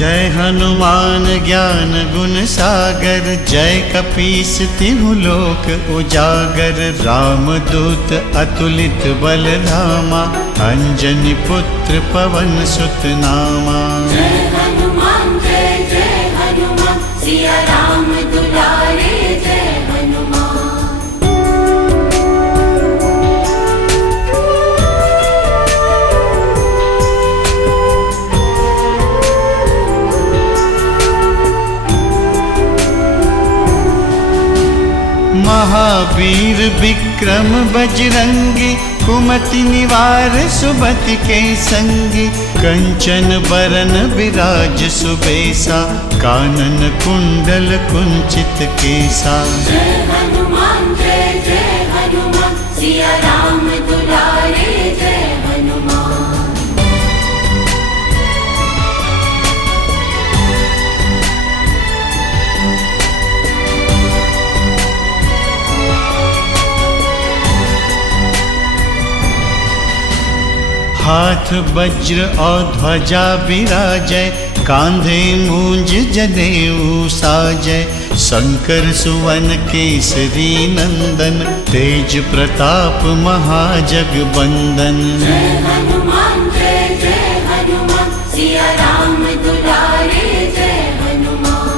जय हनुमान ज्ञान गुण सागर, जय कपीस तिहु लोक उजागर। राम दूत अतुलित बल धामा, अंजनी पुत्र पवन सुत नामा। जय हनुमान सिया राम दुलारे जय हनुमान। महावीर विक्रम बजरंगी, कुमति निवार सुमति के संगी। कंचन बरन विराज सुबेसा, कानन कुंडल कुंचित केसा। जय हनुमान सिया राम दुलारे जय हनुमान। हाथ वज्र और ध्वजा विराजय, कांधे मूंज जनेऊ साजय। शंकर सुवन केसरी नंदन, तेज प्रताप महाजगबंदन। जय हनुमान सिया राम दुलारे जय हनुमान।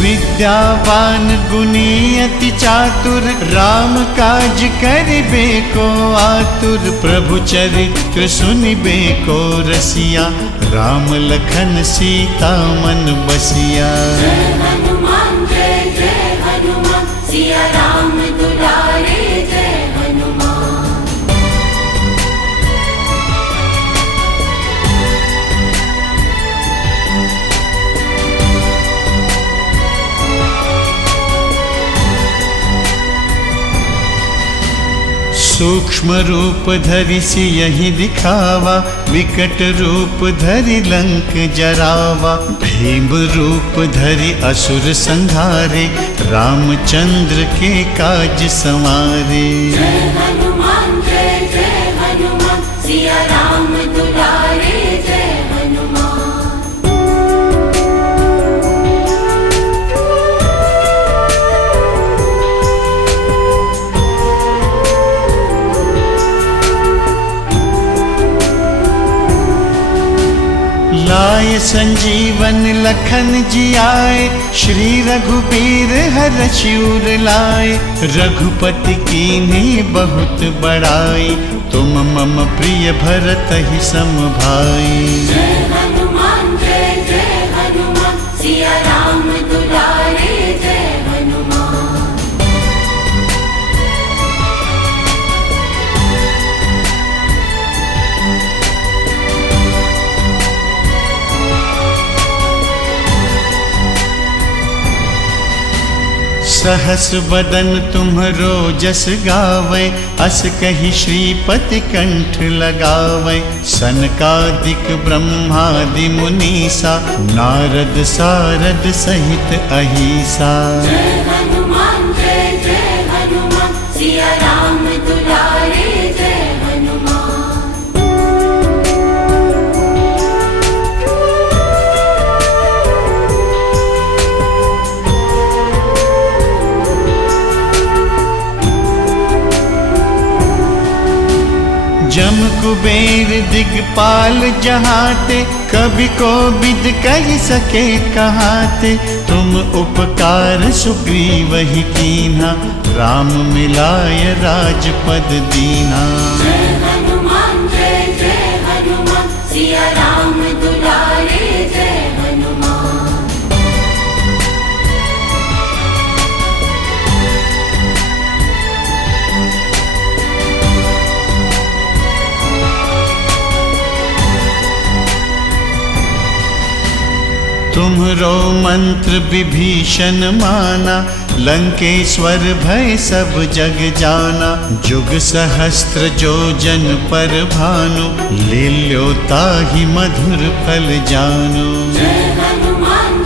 विद्यावान गुणी अति चातुर, राम काज करिबे को आतुर। प्रभु चरित्र सुनिबे को रसिया, राम लखन सीता मन बसिया। जय हनुमान सिया राम दुलारे जय हनुमान। सूक्ष्म रूप धरि सियहि दिखावा, विकट रूप धरि लंक जरावा। भीम रूप धरि असुर संहारे, रामचंद्र के काज संवारे। जय हनुमान सिया राम दुलारे जय हनुमान। लाय संजीवन लखन जियाए, श्री रघुबीर हरषि उर लाए। रघुपति कीन्ही बहुत बड़ाई, तुम मम प्रिय भरतहि सम भाई। जय हनुमान सिया राम दुलारे जय हनुमान। सहस बदन तुम्हरो जस गावै, अस कहि श्रीपति कंठ लगावै। सनकादिक ब्रह्मादि मुनीसा, नारद सारद सहित अहिसा। जय हनुमान सिया राम दुलारे जय हनुमान। जम कुबेर दिगपाल जहाते, कभी को विद कह सके कहाते। तुम उपकार सुग्रीवहि कीन्हा, राम मिलाय राजपद दीन्हा। जय हनुमान सिया राम दुलारे जय हनुमान। तुम्हरो मंत्र विभीषण माना, लंकेश्वर भय सब जग जाना। जुग सहस्त्र जो जन पर भानु, लील्यो ताहि मधुर फल जानु। जय हनुमान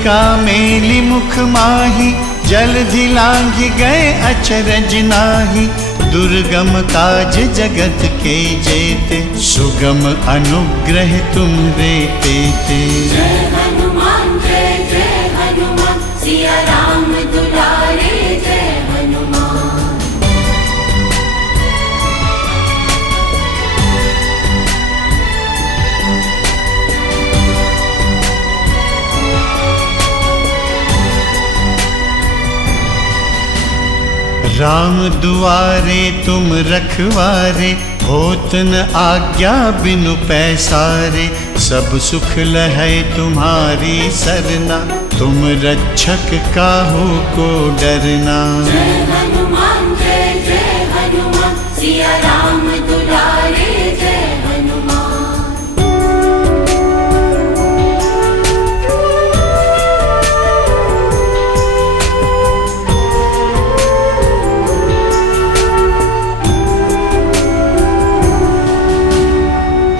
का मेली मुख माही, जलधि लांघि गए अचरज नाही। दुर्गम काज जगत के जेते, सुगम अनुग्रह तुम्हरे तेते। जय हनुमान जय जय हनुमान, सिया राम दुलारे जय हनुमान। राम दुआरे तुम रखवारे, होत न आज्ञा बिनु पैसारे। सब सुख लहै तुम्हारी सरना, तुम रक्षक काहू को डरना। जय हनुमान जय जय हनुमान, सिया राम दुलारे जय हनुमान।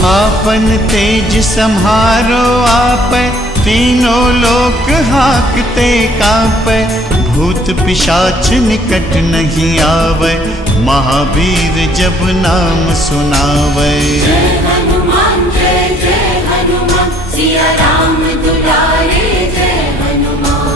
आपन तेज सम्हारो आपै, तीनों लोक हाकते कांपै। भूत पिशाच निकट नहीं आवै, महावीर जब नाम सुनावै। जय हनुमान जय जय हनुमान, सिया राम दुलारे जय हनुमान।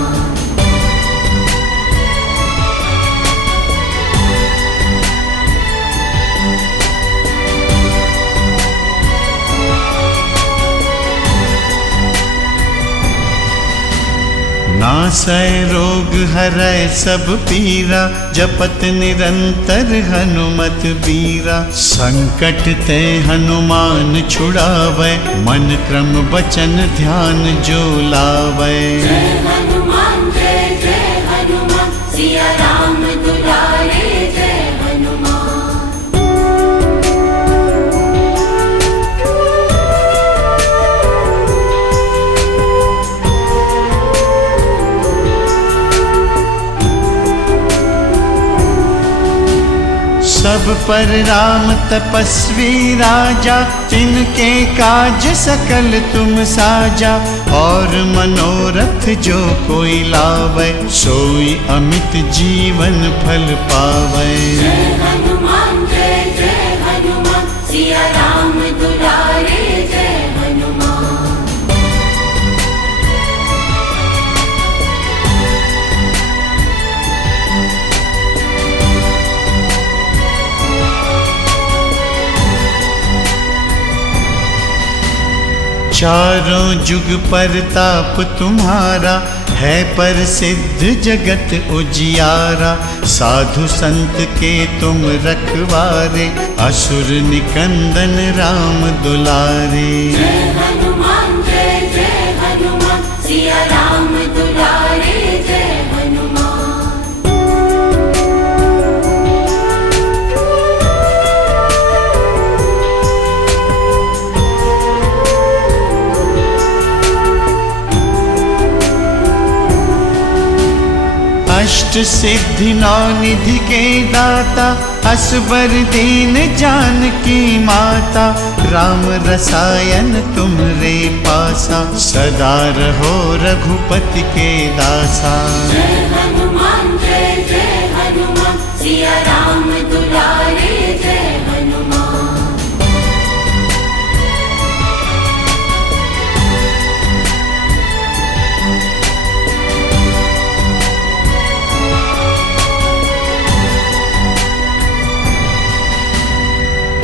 नासै रोग हरै सब पीरा, जपत निरंतर हनुमत बीरा। संकट ते हनुमान छुड़ावै, मन क्रम बचन ध्यान जो लावै। जय हनुमान जय जय हनुमान, सिया राम दुलारे जय हनुमान। सब पर राम तपस्वी राजा, तिनके काज सकल तुम साजा। और मनोरथ जो कोई लावै, सोई अमित जीवन फल पावै। जय हनुमान जय जय हनुमान, सिया राम दुलारे जय हनुमान। चारों जुग परताप तुम्हारा, है प्रसिद्ध जगत उजियारा। साधु संत के तुम रखवारे, असुर निकंदन राम दुलारे। जय हनुमान जय जय हनुमान, सिया राम दुलारे जय हनुमान। अष्ट सिद्धि नौ निधि के दाता, असबर दीन जानकी माता। राम रसायन तुम्हरे पासा, सदा रहो रघुपति के दासा। जय हनुमान जय जय हनुमान, सिया राम दुलारे जय हनुमान।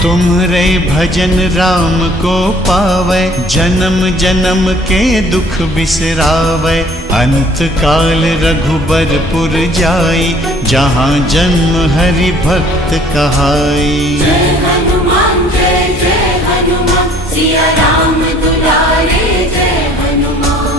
तुम्हरे भजन राम को पावै, जन्म जन्म के दुख बिसरावै। अंत काल रघुबरपुर जाई, जहाँ जन्म हरि भक्त कहाई। जय हनुमान जय जय हनुमान, सिया राम दुलारे जय हनुमान।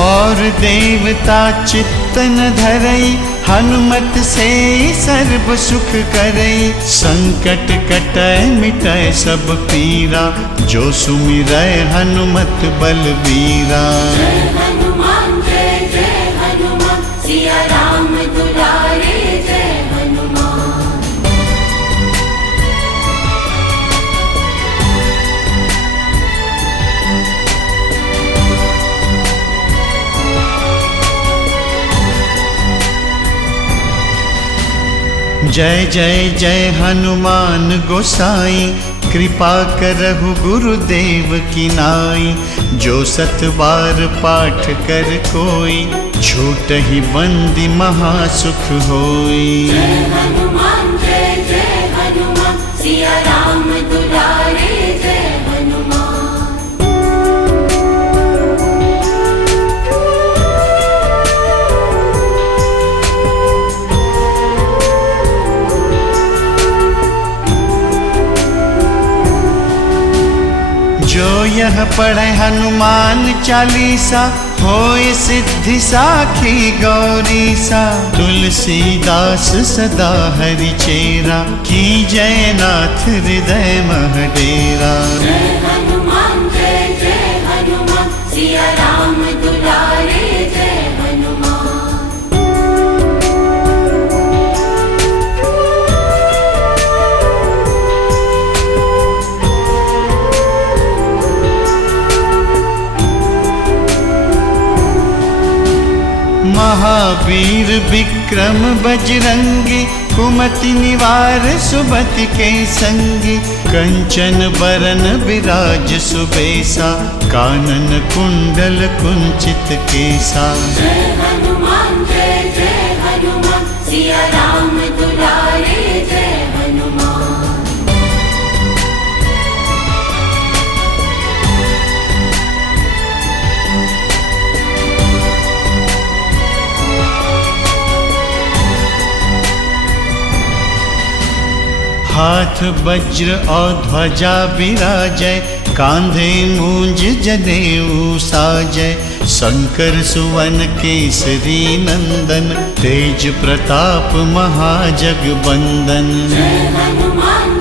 और देवता चित्त न धरई, हनुमत से सर्व सुख करई। संकट कटै मिटै सब पीरा, जो सुमिरै हनुमत बलबीरा। जय हनुमान जय जय जय जय जय हनुमान गोसाई, कृपा करहु गुरुदेव की नाई। जो सत बार पाठ कर कोई, छूटहि बंदी महासुख होई। जय हनुमान सिया राम दुलारे जय हनुमान। जो यह पढ़े हनुमान चालीसा, होय सिद्धि साखी गौरीसा। तुलसीदास सदा हरि चेरा, की जय नाथ हृदय मह डेरा। जय हनुमान सिया राम दुलारे जय हनुमान। महावीर विक्रम बजरंगी, कुमति निवार सुमति के संगी। कंचन बरन विराज सुबेसा, कानन कुंडल कुंचित केसा। जय हनुमान सिया राम दुलारे जय हनुमान। हाथ वज्र और ध्वजा विराजय, कांधे मूंज जनेऊ साजय। शंकर सुवन केसरी नंदन, तेज प्रताप महाजगबंदन। जय हनुमान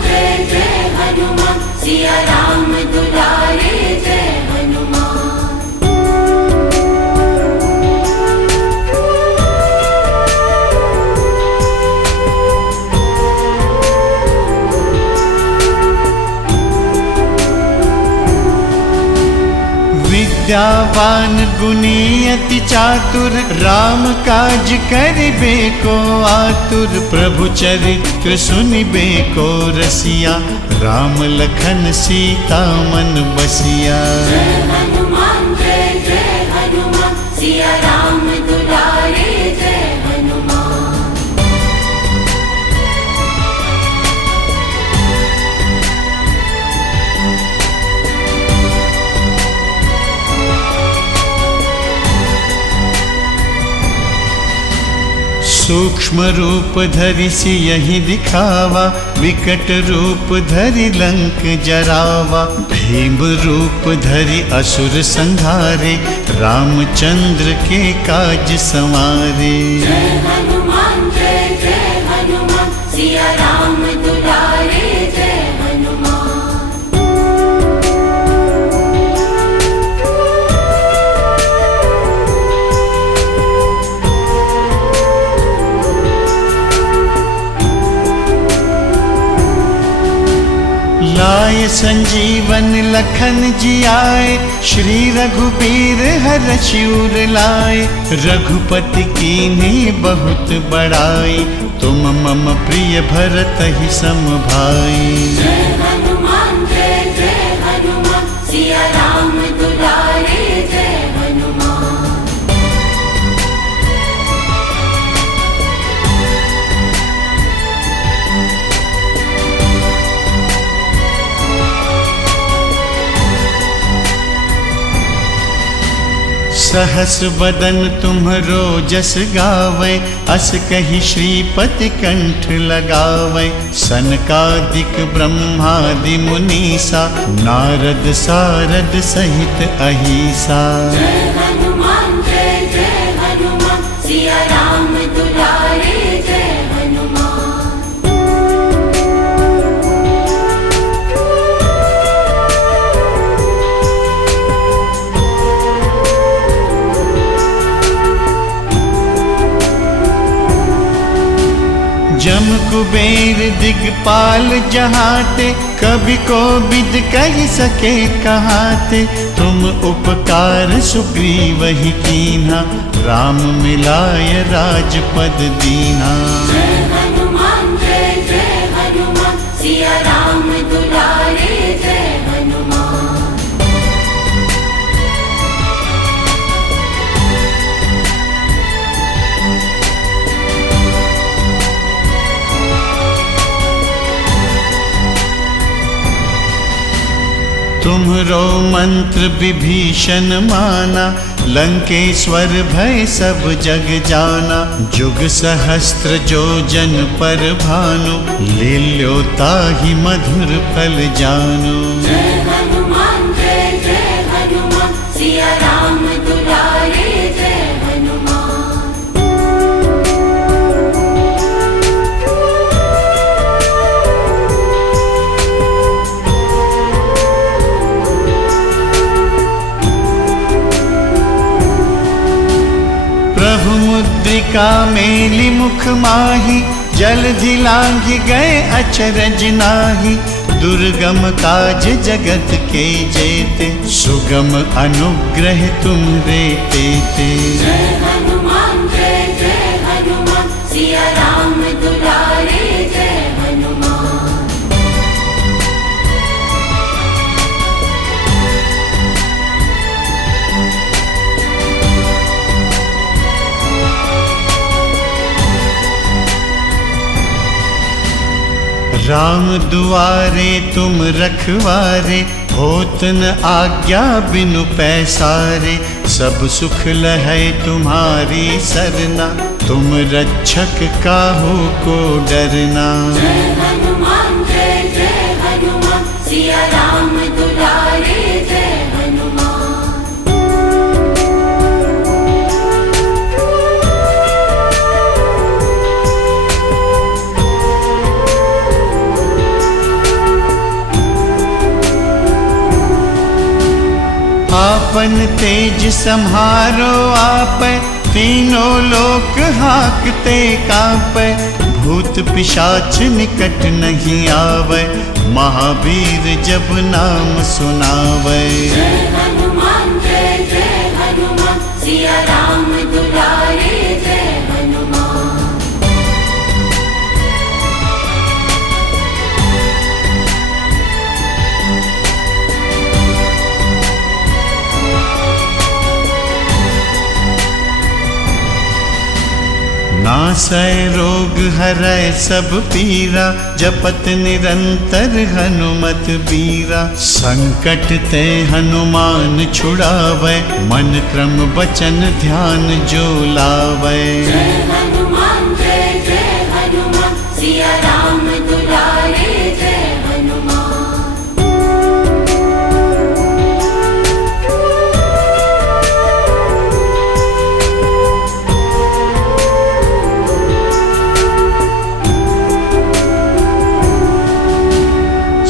सिया राम दुलारे जय हनुमान। विद्यावान गुणी अति चातुर, राम काज करिबे को आतुर। प्रभु चरित्र सुनिबे को रसिया, राम लखन सीता मन बसिया। जय हनुमान सिया राम दुलारे जय हनुमान। सूक्ष्म रूप धरि सियहि दिखावा, विकट रूप धरि लंक जरावा। भीम रूप धरि असुर संहारे, रामचंद्र के काज संवारे। जय हनुमान सिया राम दुलारे जय हनुमान। लाय संजीवन लखन जियाए, श्री रघुबीर हरषि उर लाए। रघुपति कीन्ही बहुत बड़ाई, तुम मम प्रिय भरतहि सम भाई। जय हनुमान सिया राम दुलारे जय हनुमान। सहस बदन तुम्हरो जस गावै, अस कहि श्रीपति कंठ लगावै। सनकादिक ब्रह्मादि मुनीसा, नारद सारद सहित अहिसा। जय हनुमान सिया राम दुलारे जय हनुमान। जम कुबेर दिगपाल जहाते, कभी को विद कह सके कहाते। तुम उपकार सुग्रीवहि कीन्हा, राम मिलाय राजपद दीना। जय हनुमान तुम्हरो मंत्र विभीषण माना, लंकेश्वर भय सब जग जाना। जुग सहस्त्र जो जन पर भानु, लील्यो ताहि मधुर फल जानु। जय हनुमान सिया राम दुलारे जय हनुमान। प्रभु मुद्रिका मेली मुख माही, जलधि लांघि गए अचरज नाहि। दुर्गम काज जगत के जेते, सुगम अनुग्रह तुम्हरे तेते। जय हनुमान सिया राम दुलारे जय हनुमान। राम दुआरे तुम रखवारे, होत न आज्ञा बिनु पैसारे। सब सुख लहै तुम्हारी सरना, तुम रक्षक काहू को डरना। जय हनुमान सिया राम दुलारे जय हनुमान। आपन तेज सम्हारो आपै, तीनों लोक हाकते कांपै। भूत पिशाच निकट नहीं आवै, महावीर जब नाम सुनावै। जय हनुमान सिया राम दुलारे जय हनुमान। नासै रोग हरै सब पीरा, जपत निरंतर हनुमत बीरा। संकट ते हनुमान छुड़ावै, मन क्रम वचन ध्यान जो लावै। जय हनुमान सिया राम दुलारे जय हनुमान।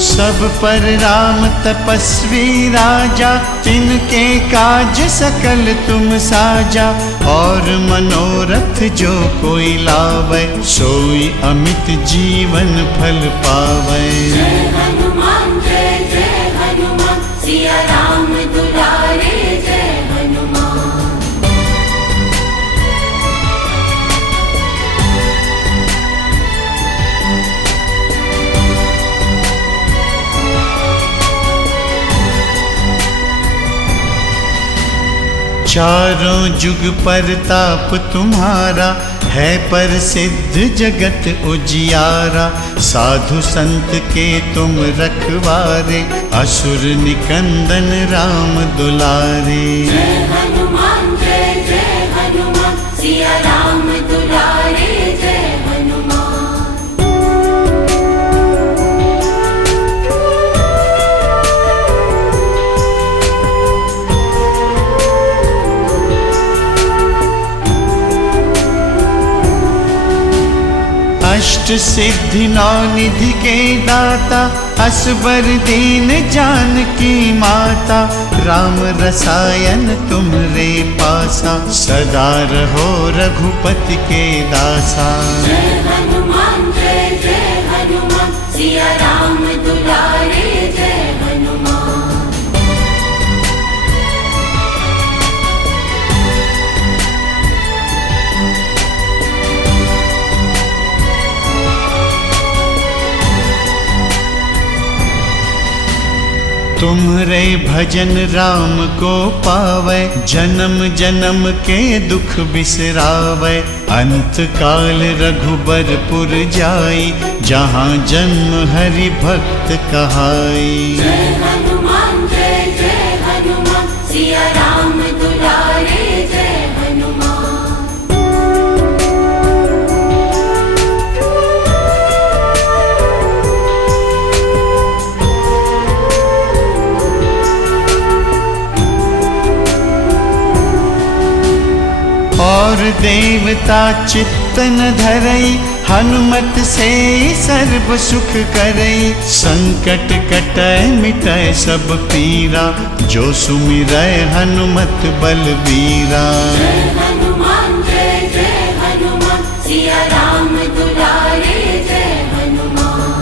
सब पर राम तपस्वी राजा, तिनके काज सकल तुम साजा। और मनोरथ जो कोई लावै, सोई अमित जीवन फल पावै। जय हनुमान सिया राम दुलारे जय हनुमान। चारों जुग परताप तुम्हारा, है प्रसिद्ध जगत उजियारा। साधु संत के तुम रखवारे, असुर निकंदन राम दुलारे। जय हनुमान सिया राम दुलारे जय हनुमान। अष्ट सिद्धि नौ निधि के दाता, असबर दीन जानकी माता। राम रसायन तुम्हरे पासा, सदा रहो रघुपति के दासा। जय हनुमान सिया राम दुलारे जय हनुमान। तुम्हरे भजन राम को पावै, जन्म जन्म के दुख बिसरावै। अंत काल रघुबरपुर जाई, जहाँ जन्म हरि भक्त कहाई। जय हनुमान और देवता चित्त न धरई, हनुमत से सर्व सुख करई। संकट कटय मिटय सब पीरा, जो सुमिरय हनुमत बलबीरा। जय हनुमान जय हनुमान, सिया राम दुलारे जय हनुमान।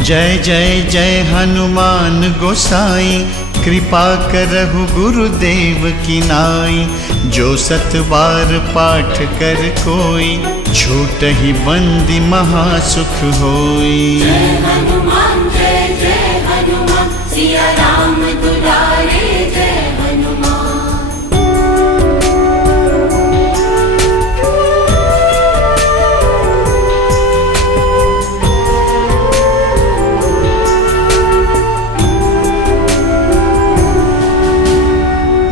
जय जय जय हनुमान गोसाई, कृपा करहु गुरुदेव की नाई। जो सत बार पाठ कर कोई, छूटहि बंदी महासुख होई। जय हनुमान जय हनुमान, सिया राम दुलारे जय हनुमान।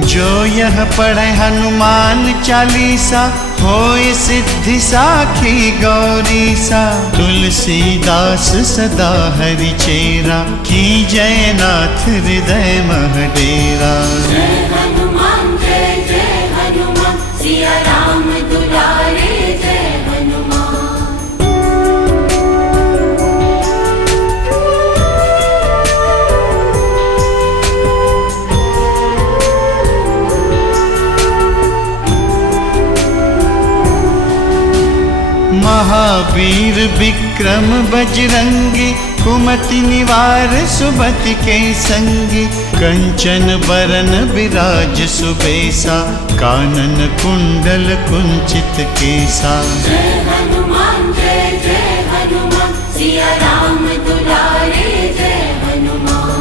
जो यह पढ़े हनुमान चालीसा, होय सिद्धि साखी गौरीसा। तुलसीदास सदा हरि चेरा, की जय नाथ हृदय मह डेरा। जय हनुमान जय हनुमान, सिया राम दुलारे जय हनुमान। महावीर विक्रम बजरंगी, कुमति निवार सुमति के संगी। कंचन बरन विराज सुबेसा, कानन कुंडल कुंचित केसा। जय हनुमान जय हनुमान, सिया राम दुलारे जय हनुमान।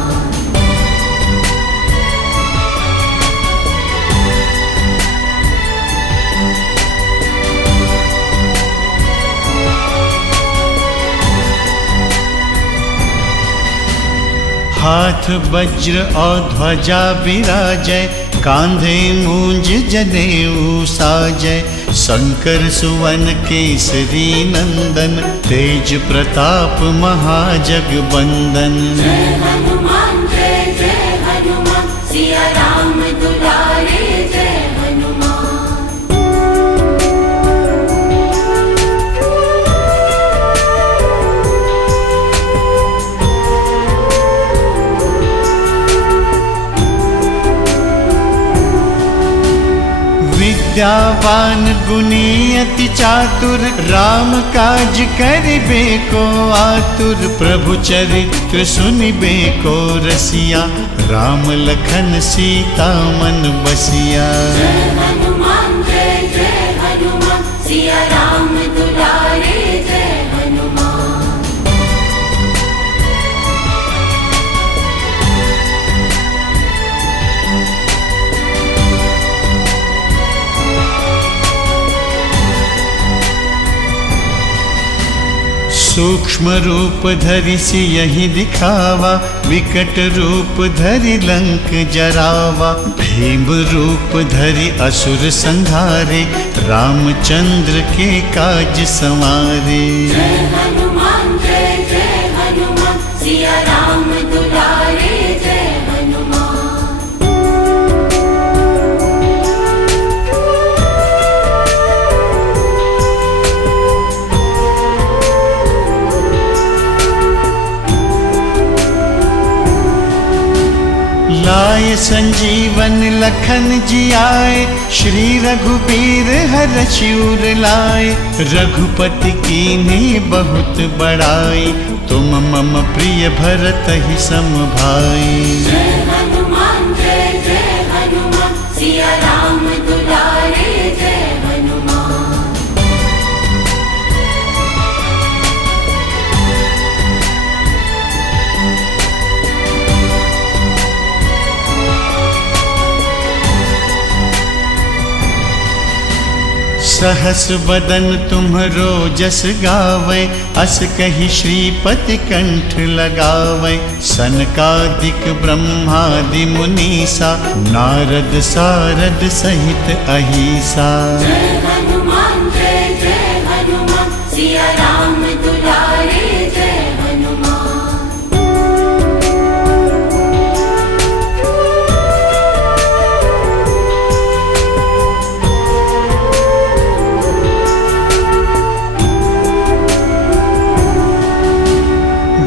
हाथ वज्र और ध्वजा विराजय, कांधे मूंज जनेऊ साजय। शंकर सुवन केसरी नंदन, तेज प्रताप महाजगबंदन। जय हनुमान जय हनुमान, सिया राम दुलारे जय हनुमान। विद्यावान गुणी अति चातुर, राम काज करिबे को आतुर। प्रभु चरित्र सुनिबे को रसिया, राम लखन सीता मन बसिया। जय हनुमान जय हनुमान, सिया राम दुलारे जय हनुमान। सूक्ष्म रूप धरि सियहि दिखावा, विकट रूप धरि लंक जरावा। भीम रूप धरि असुर संहारे, रामचंद्र के काज संवारे। जय हनुमान जय हनुमान, सिया राम दुलारे जय हनुमान। लाय संजीवन लखन जियाए, श्री रघुबीर हरषि उर लाए। रघुपति कीन्ही बहुत बड़ाई, तुम मम प्रिय भरतहि सम भाई। जय हनुमान जय हनुमान, सिया राम दुलारे जय हनुमान। सहस बदन तुम्हरो जस गावै, अस कहि श्रीपति कंठ लगावै। सनकादिक ब्रह्मादि मुनीसा, नारद सारद सहित अहिसा। जय हनुमान जय सिया राम दुलारे जय हनुमान।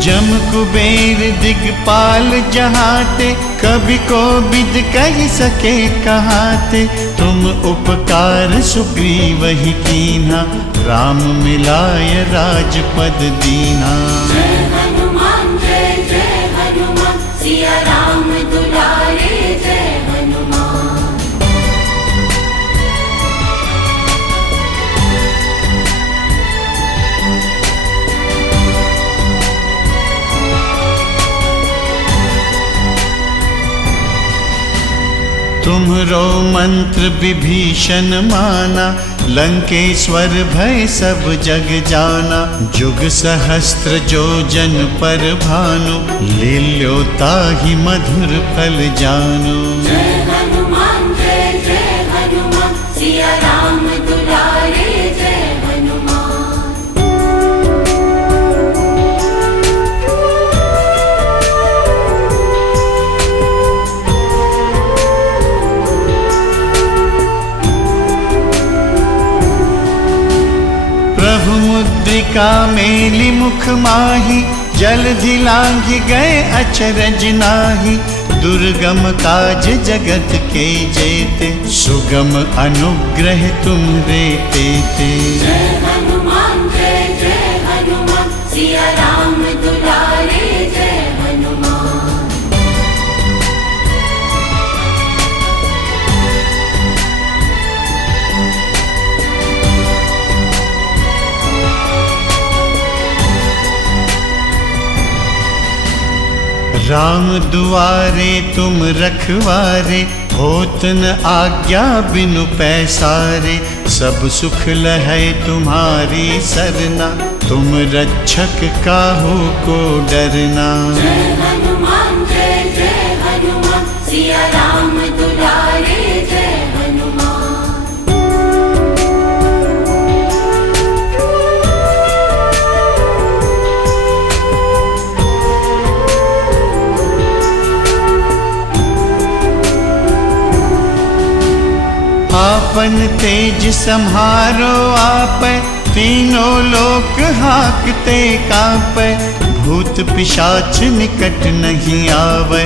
जम कुबेर दिगपाल जहाते, कभी को बिद कह सके कहाते। तुम उपकार सुग्रीव ही कीन्हा, राम मिलाय राजपद दीना। जय हनुमान जय जय हनुमान, सिया राम दुलारे जय हनुमान। तुम्हरो मंत्र विभीषण माना, लंकेश्वर भय सब जग जाना। जुग सहस्त्र जो जन पर भानु, लील्यो ताहि मधुर फल जानु। जय हनुमान जय जय हनुमान, सिया राम दुलारे जय हनुमान। प्रभु मुद्रिका मेली मुख माही, जलधि लांघि गए अचरज नाहि। दुर्गम काज जगत के जेते, सुगम अनुग्रह तुम्हरे तेते। जय हनुमान जय जय हनुमान, सिया राम दुलारे जय हनुमान। राम दुआरे तुम रखवारे, होत न आज्ञा बिनु पैसारे। सब सुख लहै तुम्हारी सरना, तुम रक्षक काहू को डरना। जय हनुमान जय जय हनुमान, सिया राम दुलारे जय हनुमान। आपन तेज सम्हारो आपै, तीनों लोक हाकते कांपै। भूत पिशाच निकट नहीं आवै,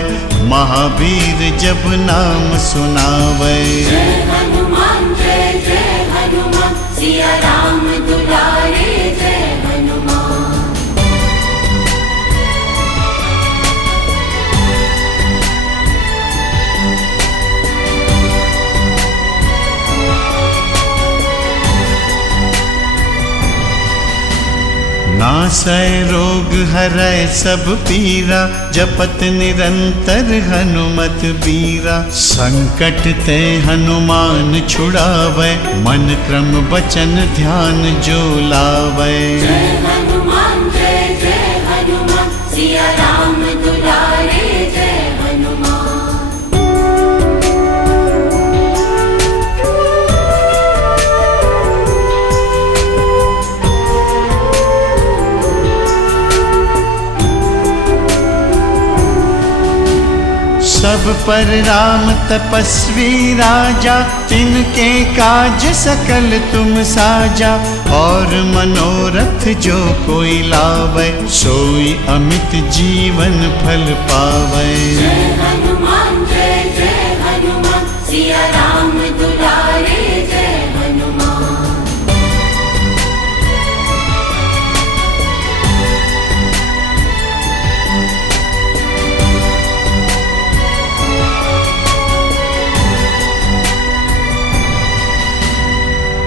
महावीर जब नाम सुनावै। जय हनुमान जय जय हनुमान, सिया राम दुलारे जय हनुमान। नासै रोग हरै सब पीरा, जपत निरंतर हनुमत बीरा। संकट ते हनुमान छुड़ावै, मन क्रम वचन ध्यान जो लावै। जय हनुमान जय जय हनुमान, सिया राम दुलारे जय हनुमान। सब पर राम तपस्वी राजा, तिनके काज सकल तुम साजा। और मनोरथ जो कोई लावै, सोई अमित जीवन फल पावै। जय हनुमान जय जय हनुमान, सिया राम दुलारे जय हनुमान।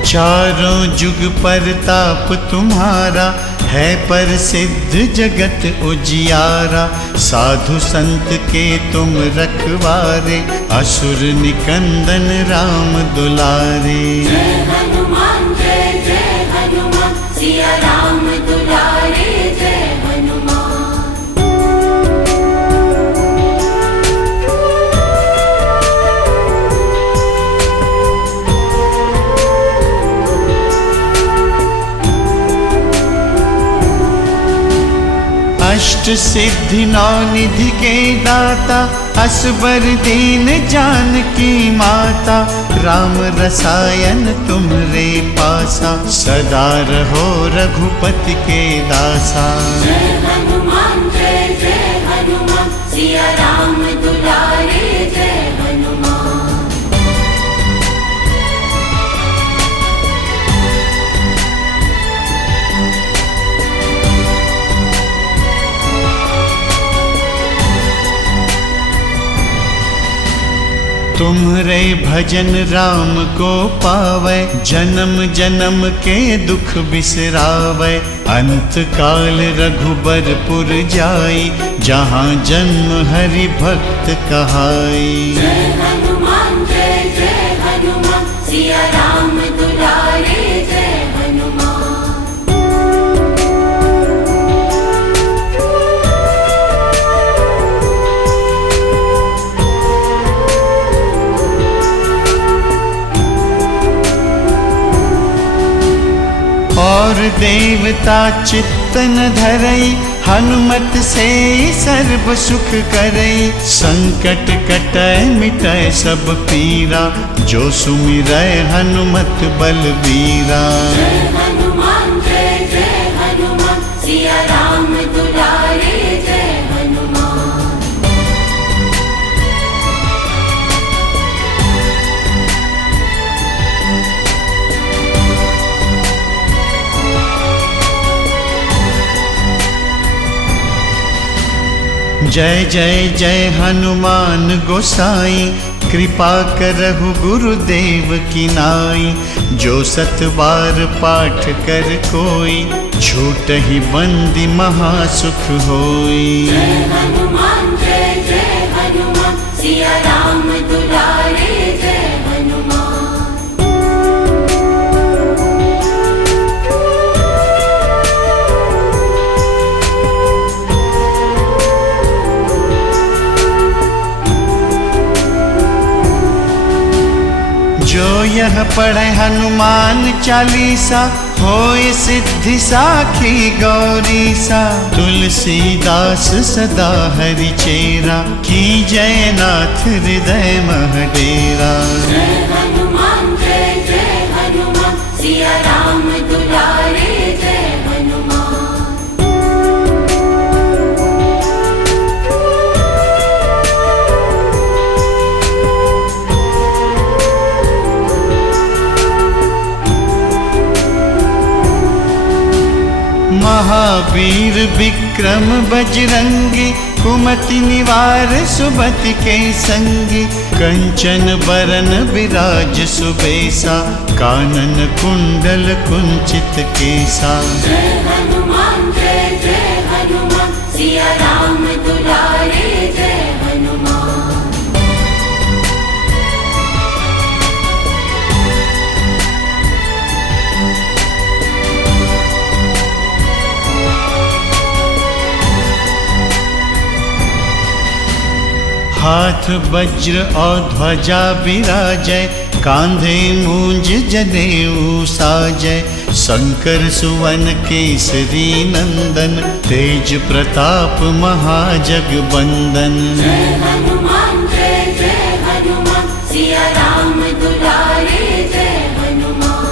चारों जुग परताप तुम्हारा, है प्रसिद्ध जगत उजियारा। साधु संत के तुम रखवारे, असुर निकंदन राम दुलारे। जय हनुमान जय जय हनुमान, सिया राम दुलारे जय हनुमान। अष्ट सिद्धि नौ निधि के दाता, असबर दीन जानकी माता, राम रसायन तुमरे पासा, सदा रहो रघुपति के दासा। जय हनुमान सिया राम दुलारे जय हनुमान। तुम्हरे भजन राम को पावै, जन्म जन्म के दुख बिसरावै, अंत काल रघुबरपुर जाई, जहाँ जन्म हरि भक्त कहाई। जय हनुमान सिया राम दुलारे जय हनुमान। और देवता चित्तन धरई, हनुमत से सर्व सुख करई, संकट कटै मिटै सब पीरा, जो सुमिरै हनुमत बलबीरा। जय हनुमान सिया राम दुलारे जय हनुमान। जय जय जय हनुमान गोसाई, कृपा करहु गुरुदेव की नाई, जो सत बार पाठ कर कोई, छूटहि बंदी महासुख होई। जय हनुमान सिया राम दुलारे जय हनुमान। जो यह पढ़े हनुमान चालीसा, होय सिद्धि साखी गौरीसा, तुलसीदास सदा हरि चेरा, की जय नाथ हृदय मह डेरा। जय हनुमान सिया राम दुलारे जय हनुमान। महावीर विक्रम बजरंगी, कुमति निवार सुमति के संगी, कंचन बरन विराज सुबेसा, कानन कुंडल कुंचित केसा। जय हनुमान सिया राम दुलारे जय हनुमान। हाथ वज्र और ध्वजा विराजय, कांधे मूंज जनेऊ साजय, शंकर सुवन केसरी नंदन, तेज प्रताप महाजगबंदन। जय हनुमान सिया राम दुलारे जय हनुमान।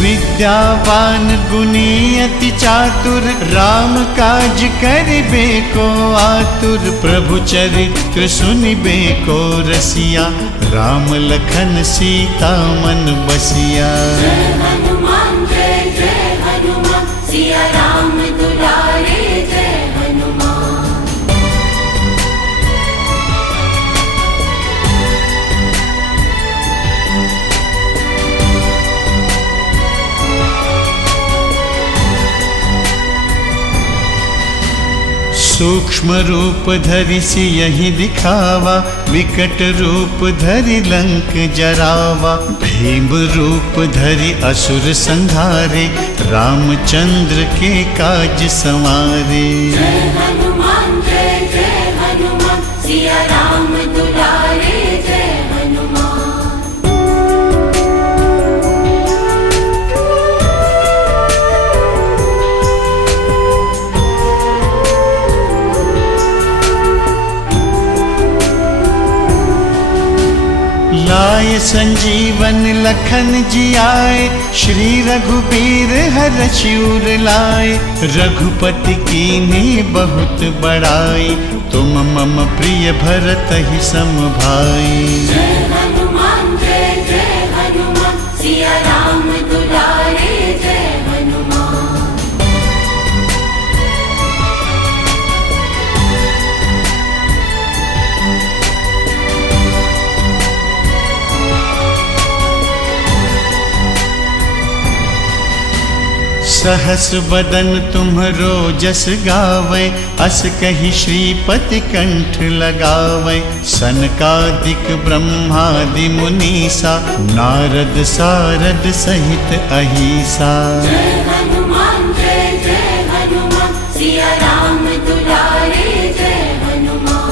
विद्यावान गुणी अति चातुर, राम काज करिबे को आतुर, प्रभु चरित्र सुनिबे को रसिया, राम लखन सीता मन बसिया। जय हनुमान सिया राम दुलारे जय हनुमान। सूक्ष्म रूप धरि सियहि दिखावा, विकट रूप धरि लंक जरावा, भीम रूप धरि असुर संहारे, रामचंद्र के काज संवारे। जय हनुमान सिया राम दुलारे जय हनुमान। लाए संजीवन लखन जियाए, श्री रघुबीर हरषि उर लाए। रघुपति कीन्ही बहुत बड़ाई, तुम मम प्रिय भरतहि सम भाई। जय हनुमान जय हनुमान, सिया राम दुलारे जय हनुमान। सहस बदन तुम्हरो जस गावै, अस कहि श्रीपति कंठ लगावै। सनकादिक ब्रह्मादि मुनीसा, नारद सारद सहित अहिसा। जय हनुमान जय हनुमान, सिया राम दुलारे जय हनुमान।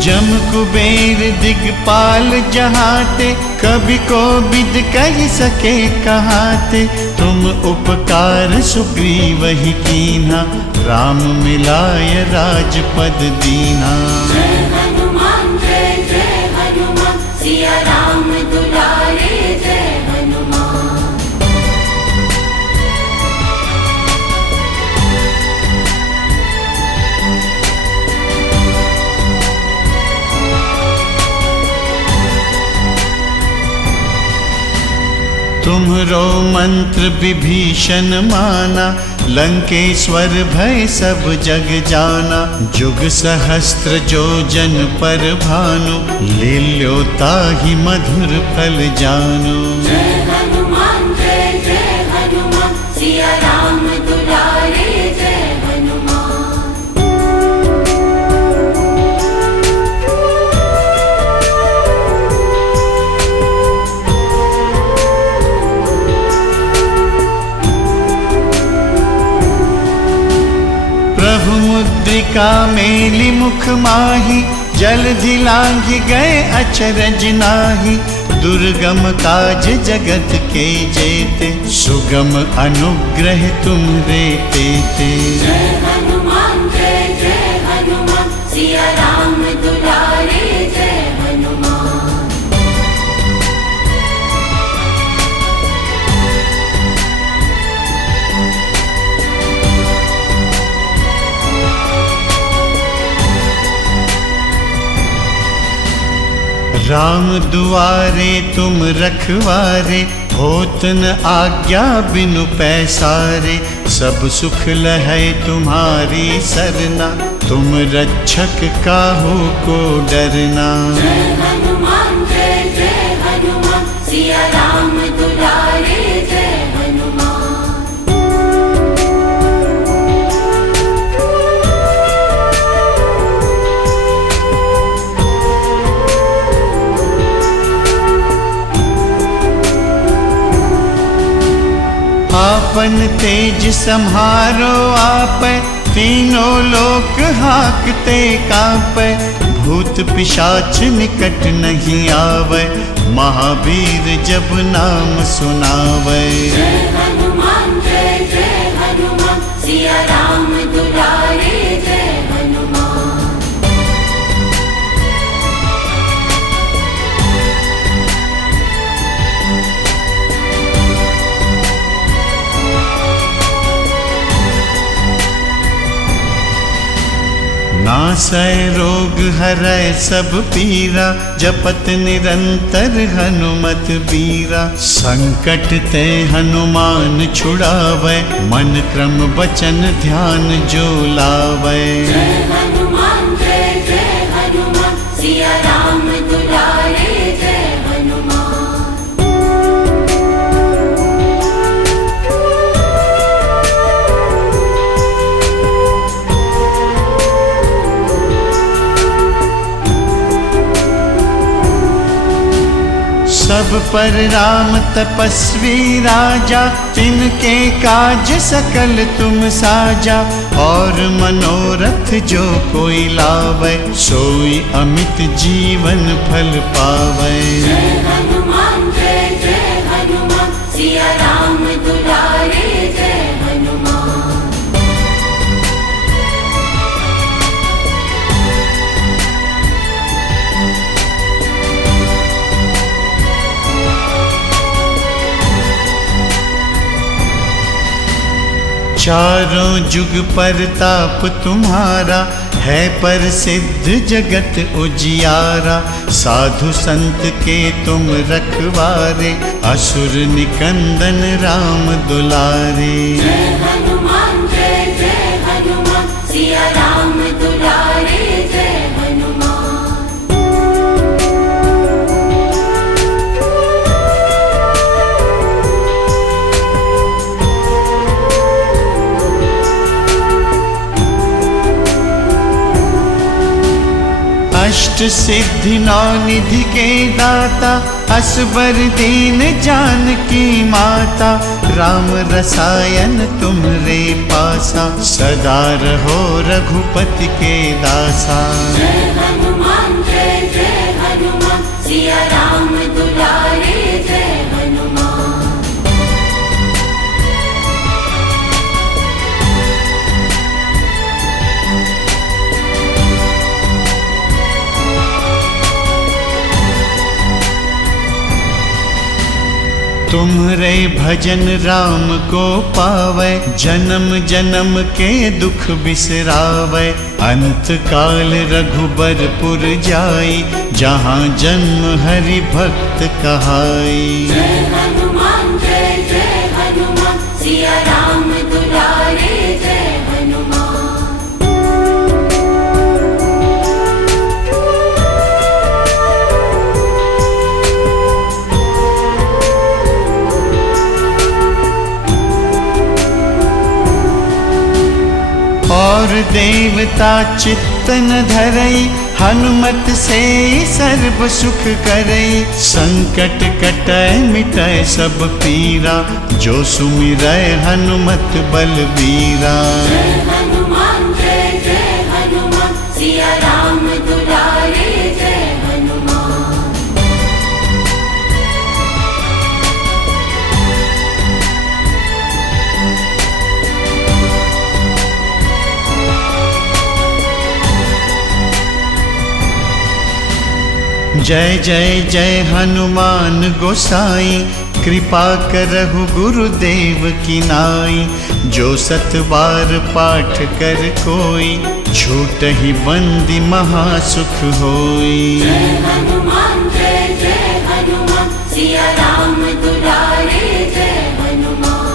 जम कुबेर दिगपाल जहाते, कभी को बिद कह सके कहाते। तुम उपकार सुग्रीवहि कीन्हा, राम मिलाय राजपद दीन्हा। जय हनुमान जय हनुमान, सिया राम दुलारे जय हनुमान। तुम्हरो मंत्र विभीषण माना, लंकेश्वर भय सब जग जाना। जुग सहस्त्र जो जन पर भानु, लील्यो ताहि मधुर फल जानु। जय हनुमान जय हनुमान, सिया राम दुलारे जय हनुमान। प्रभु मुद्रिका मेलि मुख माहि, जलधि लांघि गए अचरज नाहि। दुर्गम काज जगत के जेते, सुगम अनुग्रह तुम्हरे तेते। जय हनुमान जय हनुमान, सिया राम दुलारे जय हनुमान। राम दुआरे तुम रखवारे, होत न आज्ञा बिनु पैसारे। सब सुख लहै तुम्हारी सरना, तुम रक्षक काहू को डरना। जय हनुमान जय हनुमान, सिया राम दुलारे जय हनुमान। आपन तेज सम्हारो आपै, तीनों लोक हाकते कांपै। भूत पिशाच निकट नहीं आवै, महावीर जब नाम सुनावै। जय हनुमान जय हनुमान, सिया राम दुलारे जय हनुमान। नासै रोग हरै सब पीरा, जपत निरंतर हनुमत बीरा। संकट ते हनुमान छुड़ावै, मन क्रम वचन ध्यान जो लावै। जय हनुमान जय हनुमान, सिया राम दुलारे जय हनुमान। सब पर राम तपस्वी राजा, तिनके काज सकल तुम साजा। और मनोरथ जो कोई लावे, सोई अमित जीवन फल पावे। जय हनुमान जय जय हनुमान, सिया राम दुलारे जय हनुमान। चारों जुग परताप तुम्हारा, है प्रसिद्ध जगत उजियारा। साधु संत के तुम रखवारे, असुर निकंदन राम दुलारे। जय हनुमान जय जय हनुमान, सिया राम दुलारे जय हनुमान। अष्ट सिद्धि नौ निधि के दाता, असबर दीन जानकी माता। राम रसायन तुमरे पासा, सदा रहो रघुपति के दासा। जय हनुमान जय जय हनुमान, सिया राम दुलारे जय हनुमान। तुम्हरे भजन राम को पावै, जन्म जन्म के दुख बिसरावै। अंत काल रघुबरपुर जाई, जहाँ जन्म हरि भक्त कहाई। जय हनुमान जय जय हनुमान, सिया राम दुलारे जय हनुमान। और देवता चित्त न धरई, हनुमत से सर्व सुख करई। संकट कटै मिटै सब पीरा, जो सुमिरै हनुमत बलबीरा। जय हनुमान जय जय हनुमान, सिया राम दुलारे जय हनुमान। जय जय जय हनुमान गोसाई, कृपा करहु गुरुदेव की नाई। जो सत बार पाठ कर कोई, छूटहि बंदी महासुख होई। जय हनुमान जय जय हनुमान, सिया राम दुलारे जय हनुमान।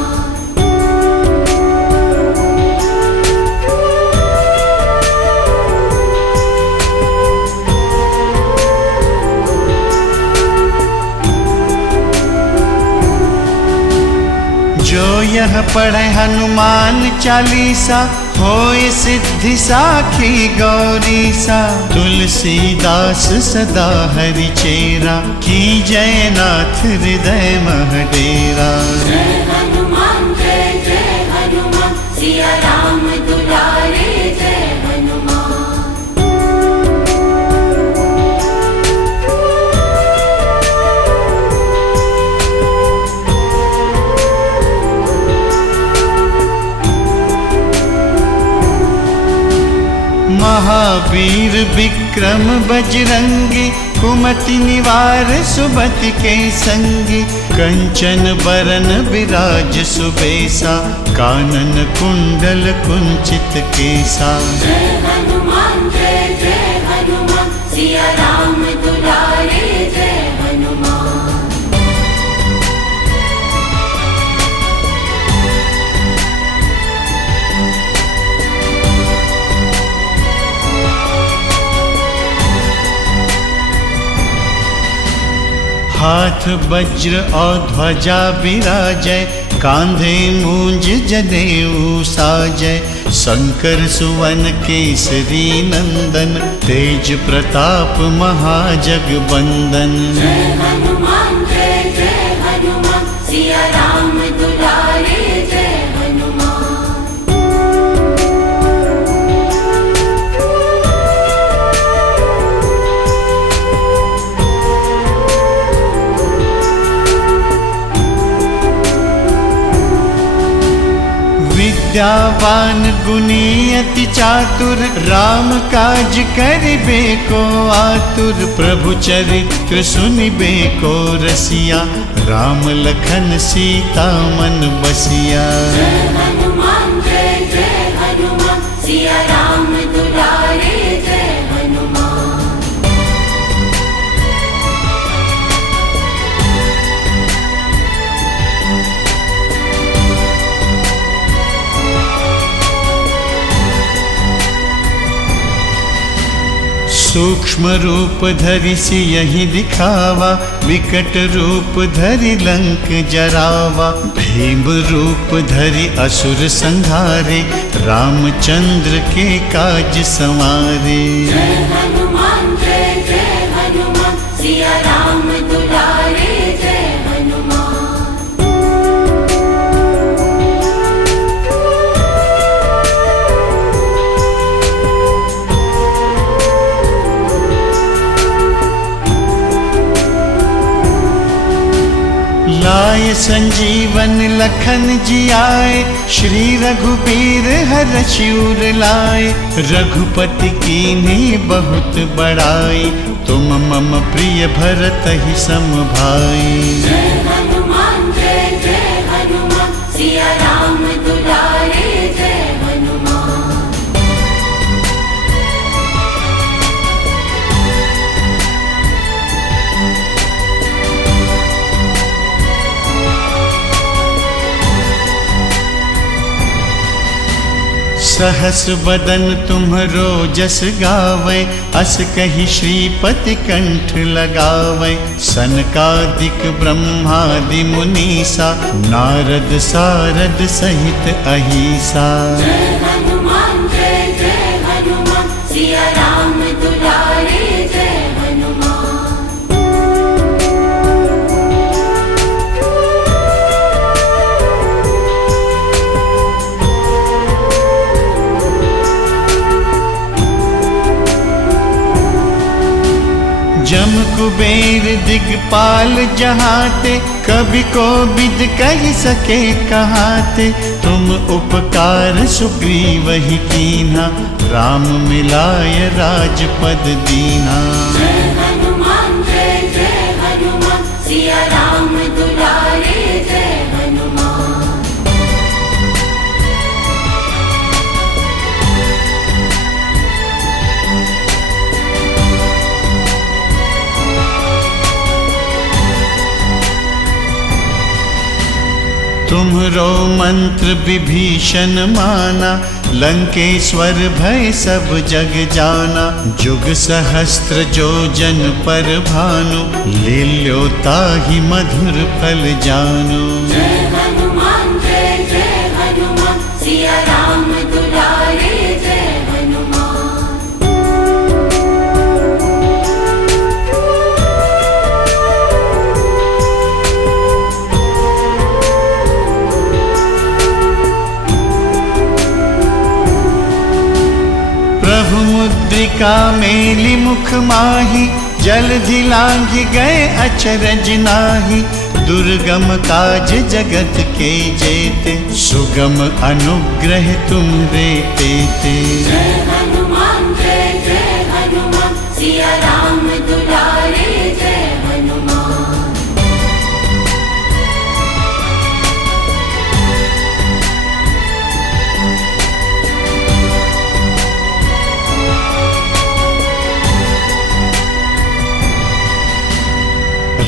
जो यह पढ़े हनुमान चालीसा, होय सिद्धि साखी गौरीसा। तुलसीदास सदा हरि चेरा, की जय नाथ हृदय मह डेरा। जय हनुमान जय जय हनुमान, सिया राम दुलारे जय हनुमान। महावीर विक्रम बजरंगी, कुमति निवार सुमति के संगी। कंचन बरन विराज सुबेसा, कानन कुंडल कुंचित केसा। जय हनुमान जय जय हनुमान, सिया राम दुलारे जय हनुमान। हाथ वज्र और ध्वजा विराजय, कांधे मूंज जनेऊ साजय। शंकर सुवन केसरी नंदन, तेज प्रताप महाजगबंदन। जय हनुमान सिया राम दुलारे जय हनुमान। विद्यावान गुणी अति चातुर, राम काज करिबे को आतुर। प्रभु चरित्र सुनिबे को रसिया, राम लखन सीता मन बसिया। जय हनुमान जय हनुमान, सिया राम दुलारे जय हनुमान। सूक्ष्म रूप धरि सियहि दिखावा, विकट रूप धरि लंक जरावा। भीम रूप धरि असुर संहारे, रामचंद्र के काज संवारे। जय हनुमान जय हनुमान, सिया राम दुलारे जय हनुमान। लाय संजीवन लखन जियाए, श्री रघुबीर हरषि उर लाए। रघुपति कीन्ही बहुत बड़ाई, तुम मम प्रिय भरतहि सम भाई। जय हनुमान जय हनुमान, सिया राम दुलारे जय हनुमान। सहस बदन तुम्हरो जस गावै, अस कहि श्रीपति कंठ लगावै। सनकादिक ब्रह्मादि मुनीसा, नारद सारद सहित अहिसा। जय हनुमान जय हनुमान, सिया राम दुलारे जय हनुमान। जम कुबेर दिगपाल जहाते, कभी को बिद कह सके कहाते। तुम उपकार सुग्रीवहि कीन्हा, राम मिलाय राजपद दीन्हा। जय हनुमान जय हनुमान, सिया राम दुलारे जय हनुमान। तुम्हरो मंत्र विभीषण माना, लंकेश्वर भय सब जग जाना। जुग सहस्त्र जो जन पर भानु, लील्यो ताहि मधुर फल जानु। जय हनुमान जय हनुमान, सिया राम दुलारे जय हनुमान। प्रभु मुद्रिका मेलि मुख माहि, जलधि लांघि गए अचरज नाहि। दुर्गम काज जगत के जेते, सुगम अनुग्रह तुम्हरे तेते। जय हनुमान जय हनुमान, सिया राम दुलारे जय हनुमान।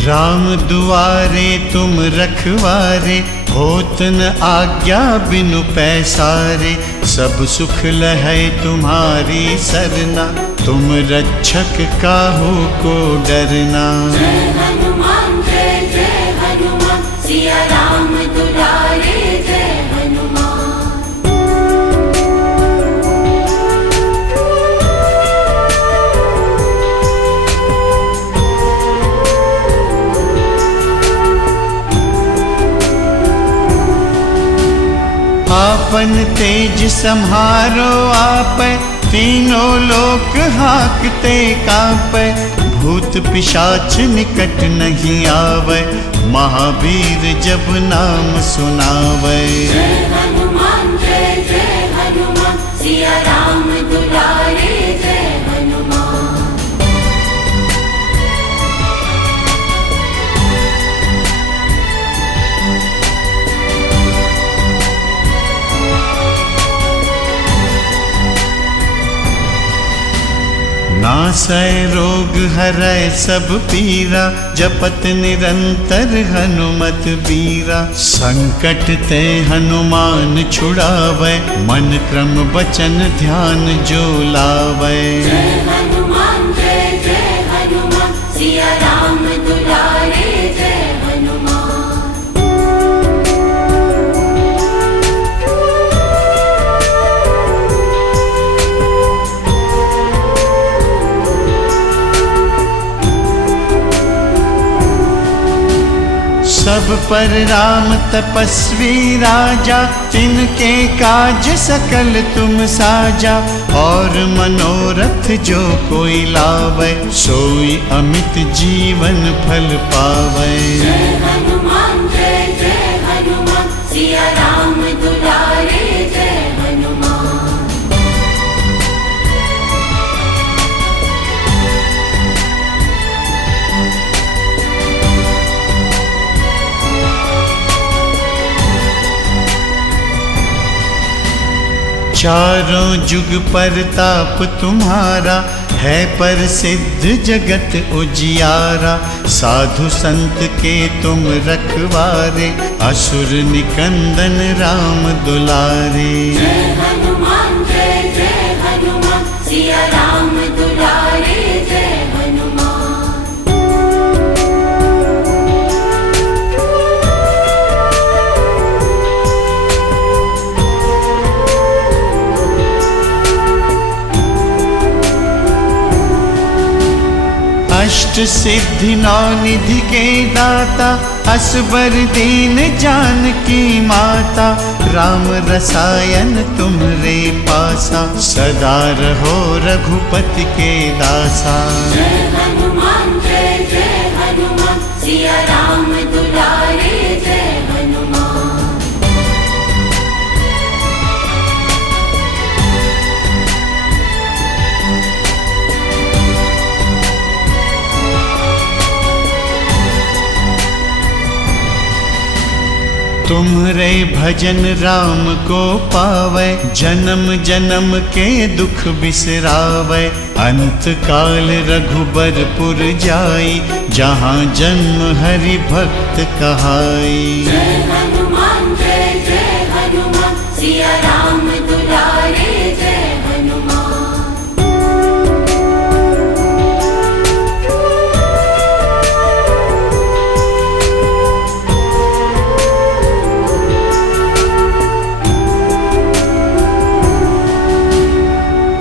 राम दुआरे तुम रखवारे, होत न आज्ञा बिनु पैसारे। सब सुख लहै तुम्हारी सरना, तुम रक्षक काहू को डरना। जय हनुमान जय हनुमान, सिया राम दुलारे जय हनुमान। अपन तेज सम्हारो आपै, तीनों लोक हाकते कांपै। भूत पिशाच निकट नहीं आवै, महावीर जब नाम सुनावै। जय हनुमान सिया राम दुलारे जय हनुमान। नासै रोग हरै सब पीरा, जपत निरंतर हनुमत बीरा। संकट ते हनुमान छुड़ावै, मन क्रम वचन ध्यान जो लावै। जय हनुमान सिया राम दुलारे जय हनुमान। सब पर राम तपस्वी राजा, तिनके काज सकल तुम साजा। और मनोरथ जो कोई लावै, सोई अमित जीवन फल पावै। जय हनुमान सिया राम दुलारे जय हनुमान। चारों जुग परताप तुम्हारा, है प्रसिद्ध जगत उजियारा। साधु संत के तुम रखवारे, असुर निकंदन राम दुलारे। जय हनुमान सिया राम दुलारे जय हनुमान। अष्ट सिद्धि नौ निधि के दाता, असबर दीन जानकी माता। राम रसायन तुम्हरे पासा, सदा रहो रघुपति के दासा। जय हनुमान सिया राम दुलारे जय हनुमान। तुम्हरे भजन राम को पावै, जन्म जन्म के दुख बिसरावै। अंत काल रघुबरपुर जाई, जहाँ जन्म हरि भक्त कहाई। जय हनुमान सिया राम दुलारे जय हनुमान।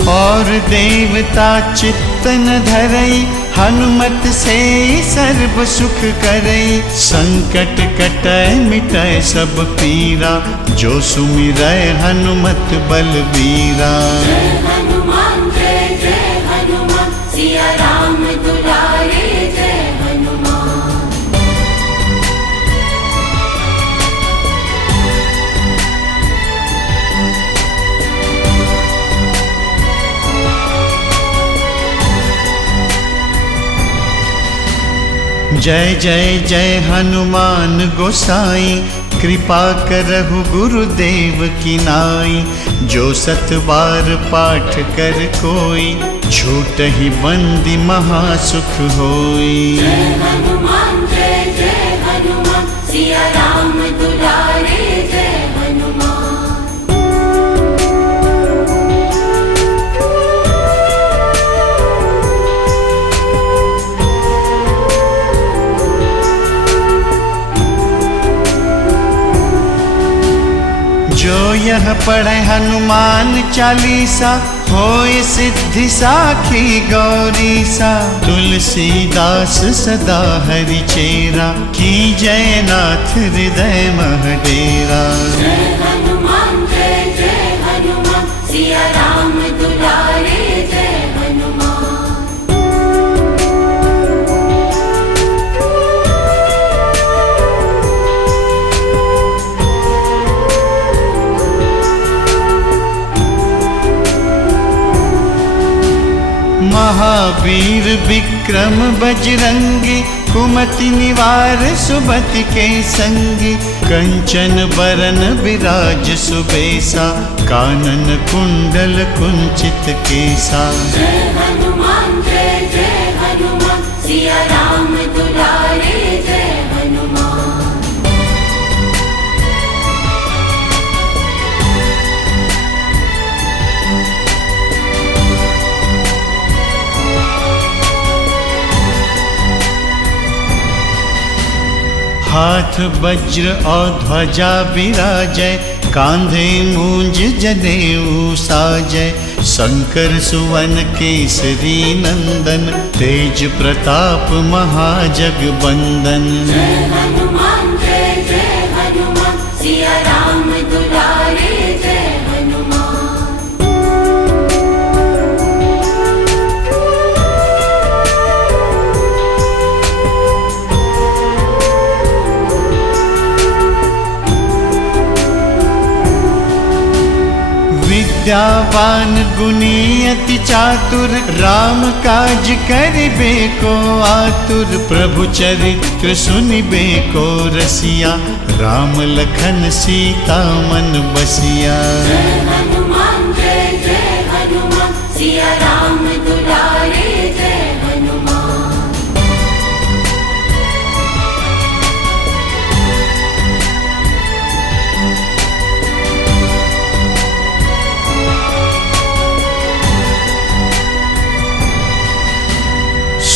और देवता चित्त न धरई, हनुमत से सर्व सुख करई। संकट कटै मिटै सब पीरा, जो सुमिरै हनुमत बलबीरा। जय हनुमान सिया राम दुलारे जय हनुमान। जय जय जय हनुमान गोसाई, कृपा करहु गुरुदेव की नाई। जो सत बार पाठ कर कोई, छूटहि बंदी महासुख होई। जय हनुमान सिया राम दुलारे जय हनुमान। जो यह पढ़े हनुमान चालीसा, होय सिद्धि साखी गौरीसा। तुलसीदास सदा हरि चेरा, की जय नाथ हृदय मह डेरा। जय हनुमान सिया राम दुलारे जय हनुमान। महावीर विक्रम बजरंगी, कुमति निवार सुमति के संगी। कंचन बरन विराज सुबेसा, कानन कुंडल कुंचित केसा। जय हनुमान जय हनुमान, सिया राम दुलारे जय हनुमान। हाथ वज्र और ध्वजा विराजय, कांधे मूंज जनेऊ साजय। शंकर सुवन केसरी नंदन, तेज प्रताप महाजगबंदन। जय हनुमान जय हनुमान, सिया राम दुलारे जय हनुमान। विद्यावान गुणी अति चातुर, राम काज करिबे को आतुर। प्रभु चरित्र सुनिबे को रसिया, राम लखन सीता मन बसिया। जय हनुमान जय हनुमान, सिया राम दुलारे जय हनुमान।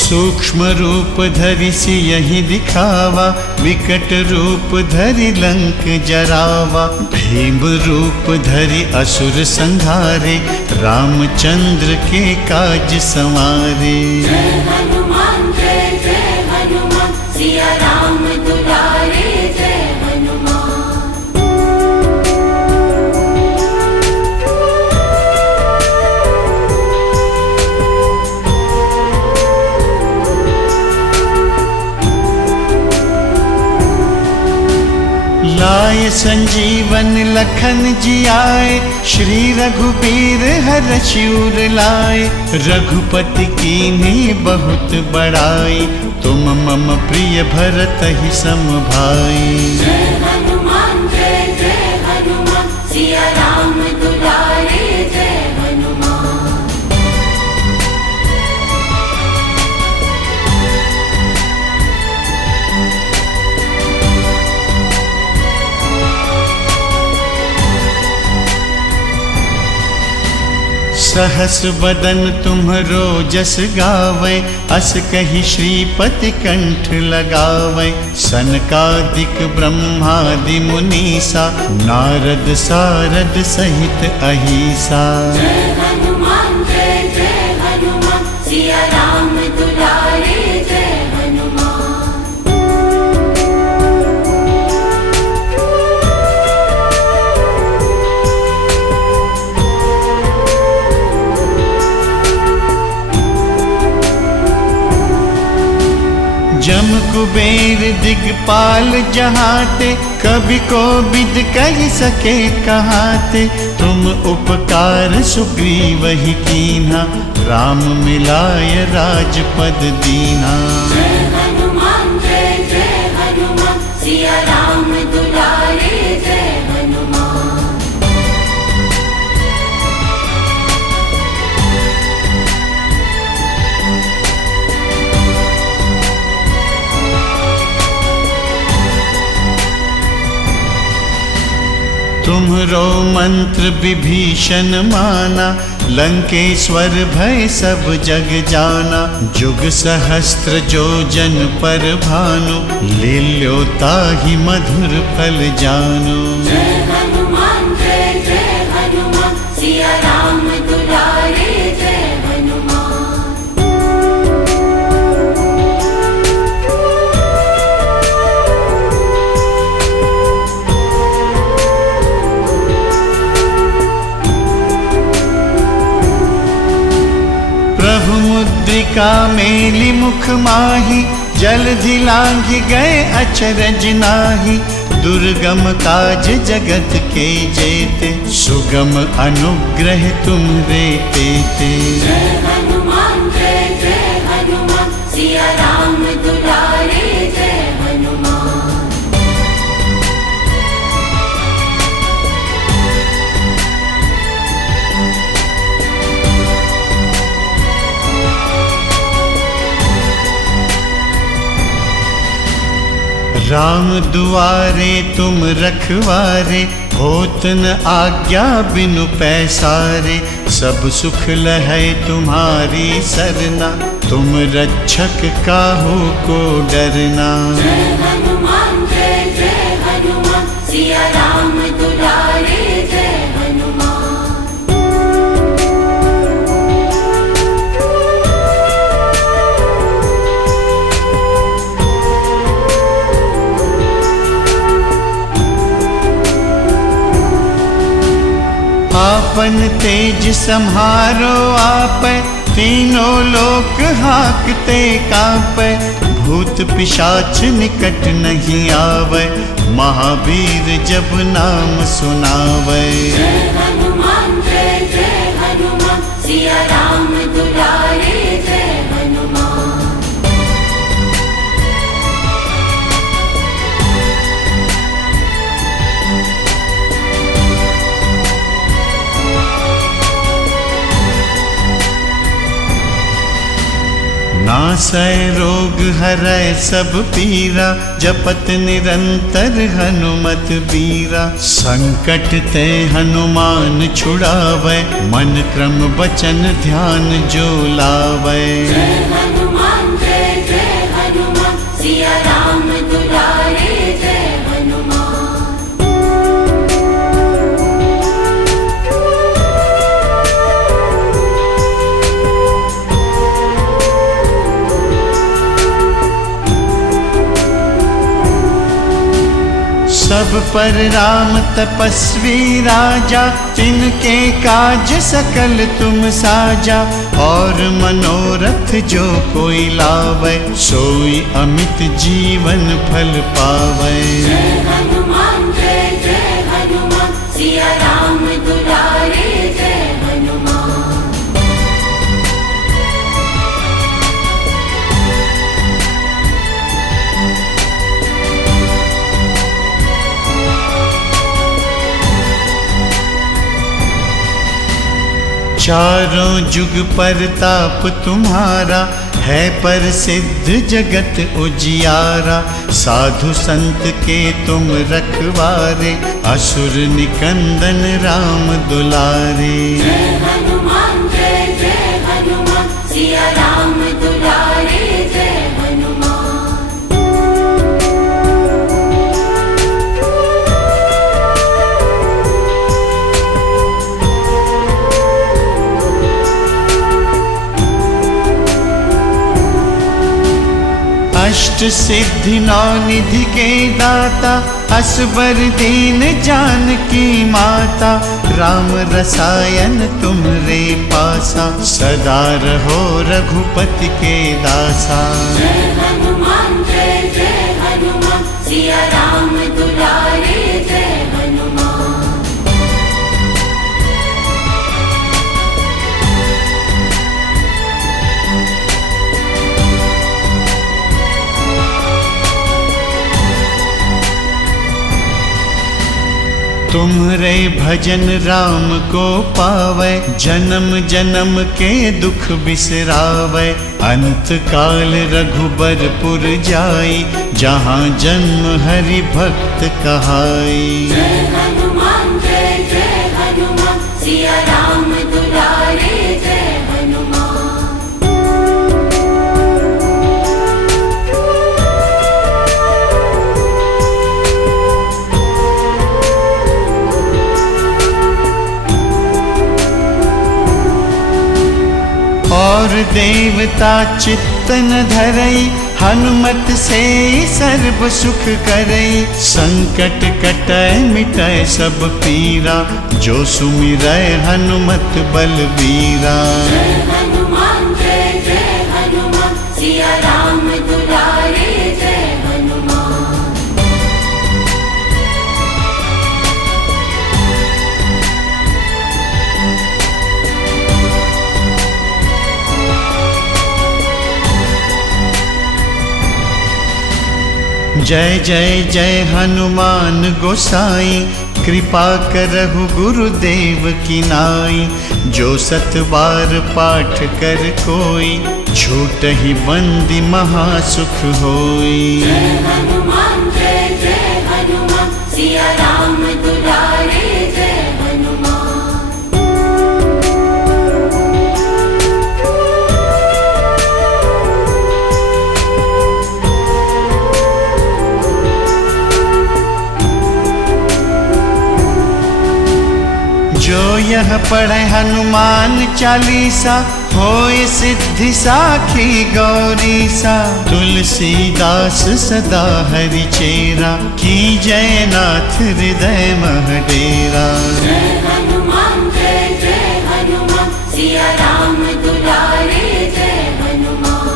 सूक्ष्म रूप धरि सियहि दिखावा, विकट रूप धरि लंक जरावा। भीम रूप धरि असुर संहारे, रामचंद्र के काज संवारे। जय हनुमान जय हनुमान, सिया राम दुलारे जय हनुमान। लाय संजीवन लखन जियाए, श्री रघुबीर हरषि उर लाए। रघुपति कीन्ही बहुत बड़ाई, तुम मम प्रिय भरतहि सम भाई। जय हनुमान जय हनुमान, सिया राम दुलारे जय हनुमान। सहस बदन तुम्हरो जस गावै, अस कहि श्रीपति कंठ लगावै। सनकादिक ब्रह्मादि मुनीसा, नारद सारद सहित अहिसा। जय हनुमान जय हनुमान, सिया राम दुलारे जय हनुमान। जम कुबेर दिगपाल जहाते, कभी को विद कह सके कहाते। तुम उपकार सुग्रीवहि कीन्हा, राम मिलाय राजपद दीन्हा। जय हनुमान जय हनुमान, सिया राम दुलारे जय हनुमान। तुम्हरो मंत्र विभीषण माना, लंकेश्वर भय सब जग जाना। जुग सहस्त्र जो जन पर भानु, लील्यो ताहि मधुर फल जानु। जय हनुमान जय हनुमान, सिया राम दुलारे जय हनुमान। लंका मेली मुख माही, जलधि लांघि गए अचरज नाहि। दुर्गम काज जगत के जेते, सुगम अनुग्रह तुम्हरे तेते। जय हनुमान जय जय हनुमान, सिया राम दुलारे जय हनुमान। राम दुआरे तुम रखवारे, होत न आज्ञा बिनु पैसारे। सब सुख लहै तुम्हारी सरना, तुम रक्षक काहू को डरना। जय हनुमान जय जय हनुमान, सिया राम दुलारे जय हनुमान। आपन तेज सम्हारो आपै, तीनों लोक हाकते कांपै। भूत पिशाच निकट नहीं आवै, महावीर जब नाम सुनावै। जय हनुमान जय जय हनुमान, सिया राम दुलारे जय हनुमान। नासै रोग हरै सब पीरा, जपत निरंतर हनुमत बीरा। संकट ते हनुमान छुड़ावै, मन क्रम वचन ध्यान जो लावै। जय हनुमान जय जय हनुमान, सिया राम दुलारे जय हनुमान। सब पर राम तपस्वी राजा, तिनके काज सकल तुम साजा। और मनोरथ जो कोई लावै, सोई अमित जीवन फल पावै। जय हनुमान जय जय हनुमान, सिया राम दुलारे जय हनुमान। चारों जुग परताप तुम्हारा, है प्रसिद्ध जगत उजियारा। साधु संत के तुम रखवारे, असुर निकंदन राम दुलारे। जय हनुमान जय जय हनुमान, सिया राम दुलारे जय हनुमान। अष्ट सिद्धि नौ निधि के दाता, असबर दीन जानकी माता। राम रसायन तुम्हरे पासा, सदा रहो रघुपति के दासा। जय हनुमान जय जय हनुमान, सिया राम दुलारे जय हनुमान। तुम्हरे भजन राम को पावै, जन्म जन्म के दुख बिसरावै। अंत काल रघुबरपुर जाई, जहाँ जन्म हरि भक्त कहाई। जय हनुमान जय जय हनुमान, सिया राम दुलारे जय हनुमान। और देवता चित्त न धरई, हनुमत से सर्व सुख करई। संकट कटै मिटै सब पीरा, जो सुमिरै हनुमत बलबीरा। जय हनुमान जय जय जय जय जय हनुमान गोसाई, कृपा करहु गुरुदेव की नाई। जो सत बार पाठ कर कोई, छूटहि बंदी महासुख होई। जय हनुमान सिया राम दुलारे जय हनुमान। जो यह पढ़े हनुमान चालीसा, होय सिद्धि साखी गौरीसा। तुलसीदास सदा हरि चेरा, की जय नाथ हृदय मह डेरा। जय हनुमान सिया राम दुलारे जय हनुमान।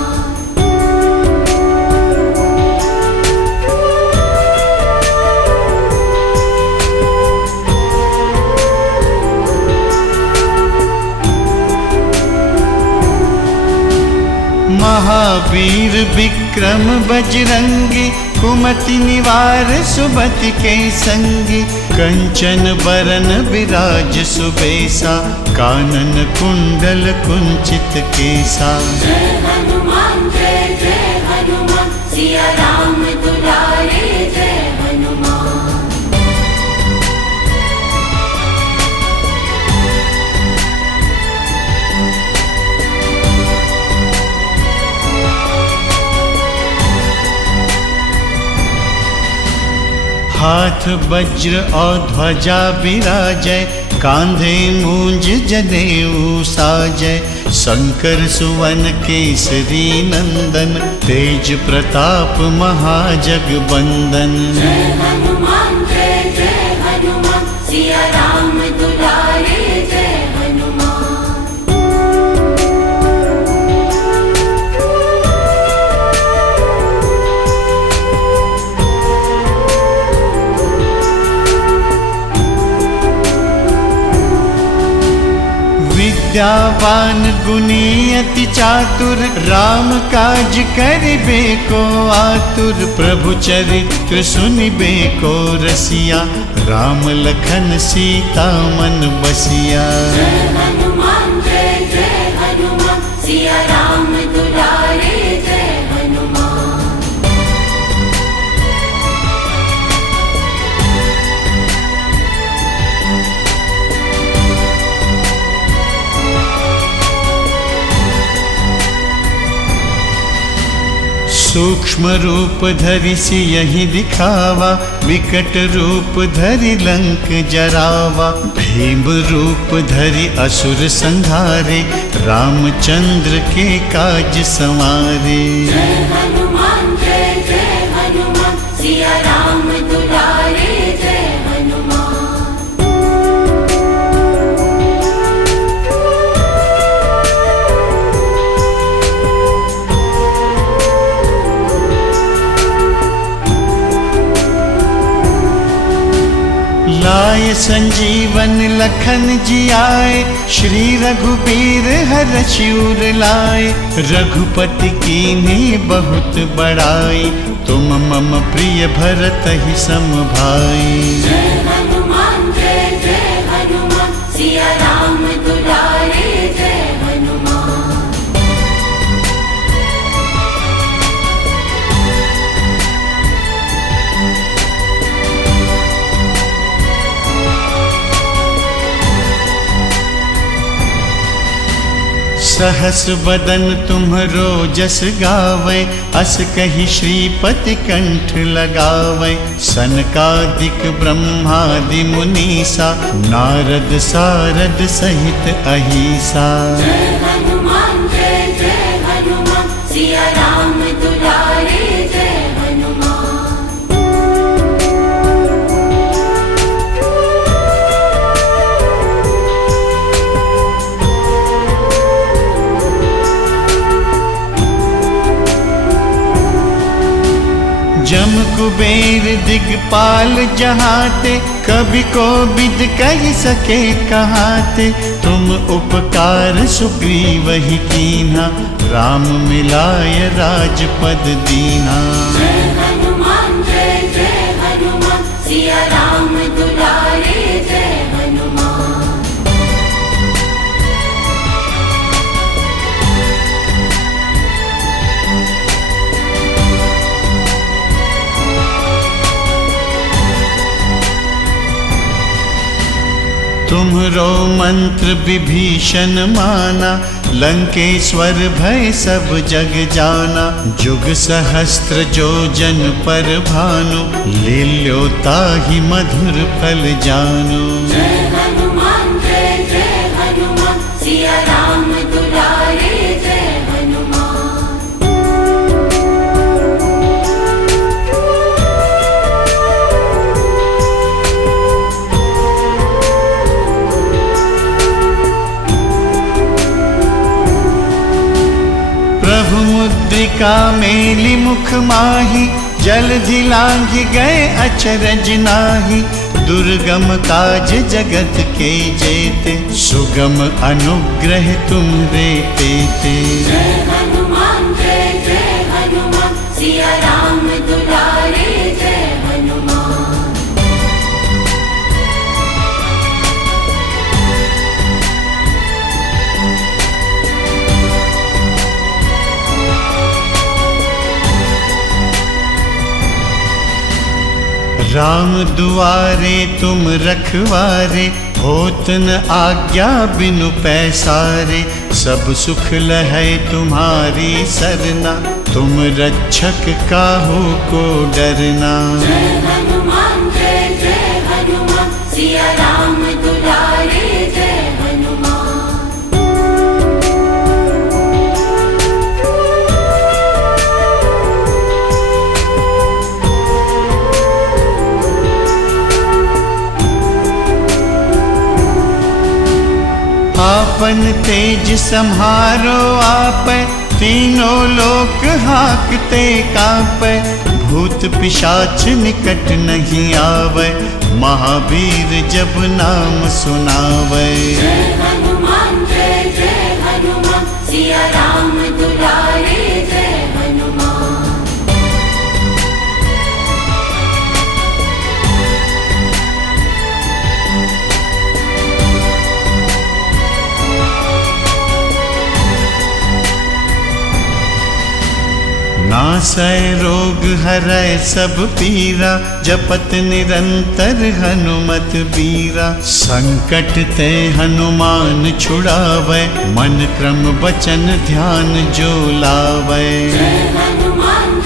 महावीर विक्रम बजरंगी, कुमति निवार सुमति के संगी। कंचन बरन विराज सुबेसा, कानन कुंडल कुंचित केसा। जय हनुमान सिया राम दुलारे जय हनुमान। हाथ वज्र और ध्वजा विराजय, कांधे मूंज जनेऊ साजय। शंकर सुवन केसरी नंदन, तेज प्रताप महाजगबंदन। जय हनुमान सिया राम दुलारे जय हनुमान। विद्यावान गुणी अति चातुर, राम काज करिबे को आतुर। प्रभु चरित्र सुनिबे को रसिया, राम लखन सीता मन बसिया। जय हनुमान सिया राम दुलारे जय हनुमान। सूक्ष्म रूप धरि सियहि दिखावा, विकट रूप धरि लंक जरावा। भीम रूप धरि असुर संहारे, रामचंद्र के काज संवारे। जय हनुमान सिया राम दुलारे जय हनुमान। लाय संजीवन लखन जियाए, श्री रघुबीर हरषि उर लाए। रघुपति कीन्ही बहुत बड़ाई, तुम मम प्रिय भरतहि सम भाई। जय हनुमान सिया राम दुलारे जय हनुमान। सहस बदन तुम्हरो जस गावै, अस कहि श्रीपति कंठ लगावै। सनकादिक ब्रह्मादि मुनीसा, नारद सारद सहित अहिसा। जय हनुमान सिया राम दुलारे जय हनुमान। जम कुबेर दिगपाल जहाते, कभी को विद कह सके कहाते। तुम उपकार सुग्रीव ही कीन्हा, राम मिलाय राजपद दीना। जय हनुमान तुम्हरो मंत्र विभीषण माना, लंकेश्वर भय सब जग जाना। जुग सहस्त्र जो जन पर भानु, लील्यो ताहि मधुर फल जानु। जय हनुमान सिया राम दुलारे जय हनुमान। प्रभु मुद्रिका मेली मुख माही, जलधि लांघि गए अचरज नाहि। दुर्गम काज जगत के जेते, सुगम अनुग्रह तुम्हरे तेते। जय हनुमान सिया राम दुलारे जय हनुमान। राम दुआरे तुम रखवारे, होत न आज्ञा बिनु पैसारे। सब सुख लहै तुम्हारी सरना, तुम रक्षक काहू को डरना। जय हनुमान सिया राम दुलारे जय हनुमान। आपन तेज सम्हारो आपै, तीनों लोक हाकते कांपै। भूत पिशाच निकट नहीं आवै, महावीर जब नाम सुनावै। जय हनुमान सिया राम दुलारे जय हनुमान। नासै रोग हरै सब पीरा, जपत निरंतर हनुमत बीरा। संकट ते हनुमान छुड़ावै, मन क्रम वचन ध्यान जो लावै। जय हनुमान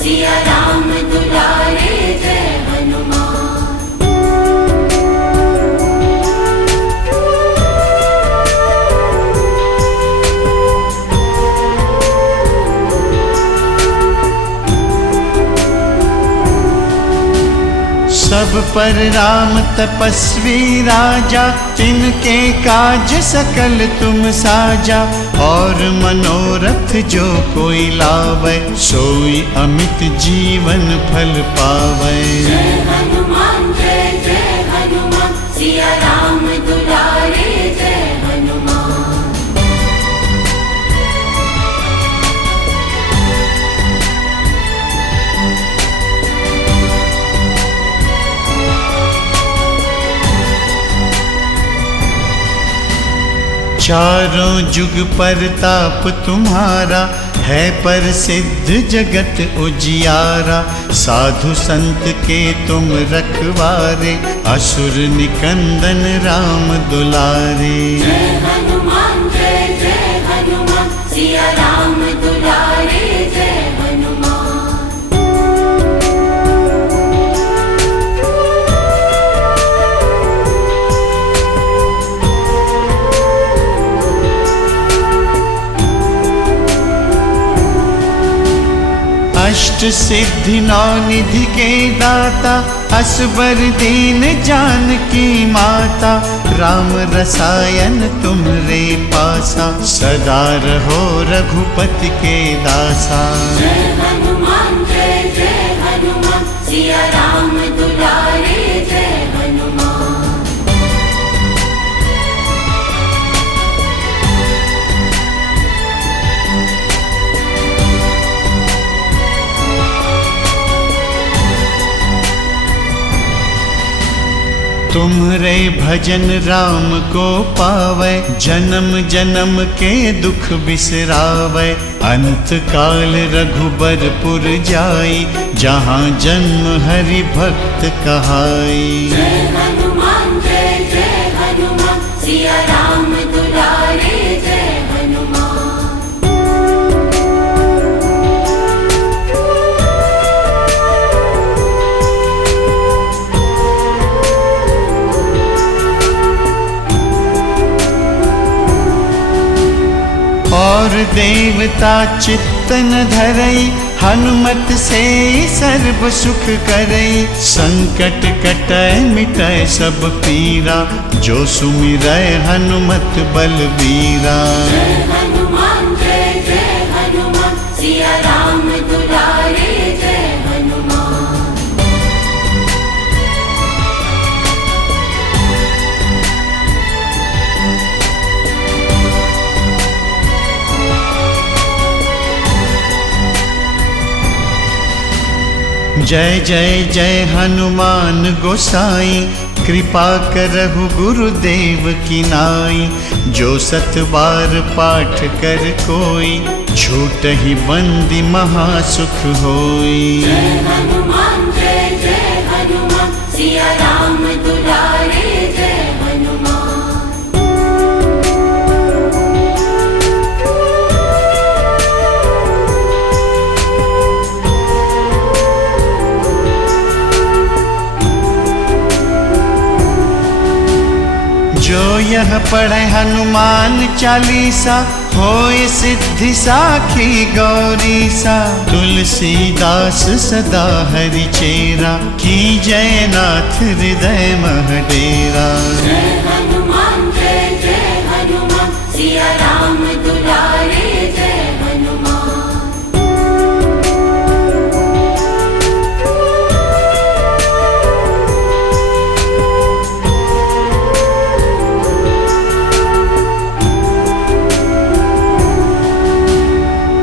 सिया राम दुलारे जय हनुमान। सब पर राम तपस्वी राजा, तिनके काज सकल तुम साजा। और मनोरथ जो कोई लावै, सोई अमित जीवन फल पावै। जय हनुमान सिया राम दुलारे जय हनुमान। चारों जुग परताप तुम्हारा, है प्रसिद्ध जगत उजियारा। साधु संत के तुम रखवारे, असुर निकंदन राम दुलारे। जय हनुमान सिया राम दुलारे जय हनुमान। अष्ट सिद्धि नौ निधि के दाता, असबर दीन जानकी माता। राम रसायन तुम्हरे पासा, सदा रहो रघुपति के दासा। जय हनुमान सिया राम दुलारे जय हनुमान। तुम्हरे भजन राम को पावै, जन्म जन्म के दुख बिसरावै। अंत काल रघुबरपुर जाई, जहाँ जन्म हरि भक्त कहाई। जय हनुमान सिया राम दुलारे जय हनुमान। और देवता चित्तन धरई, हनुमत से सर्व सुख करई। संकट कटै मिटै सब पीरा, जो सुमिरै हनुमत बलबीरा। जय हनुमान जय हनुमान, सिया राम दुलारे जय हनुमान। जय जय जय हनुमान गोसाई, कृपा करहु गुरुदेव की नाई। जो सत बार पाठ कर कोई, छूटहि बंदी महासुख होई। जय हनुमान जय हनुमान, सिया राम दुलारे जय हनुमान। जो यह पढ़े हनुमान चालीसा, होय सिद्धि साखी गौरीसा। तुलसीदास सदा हरि चेरा, की जय नाथ हृदय मह डेरा। जय हनुमान जय हनुमान, सिया राम दुलारे जय हनुमान।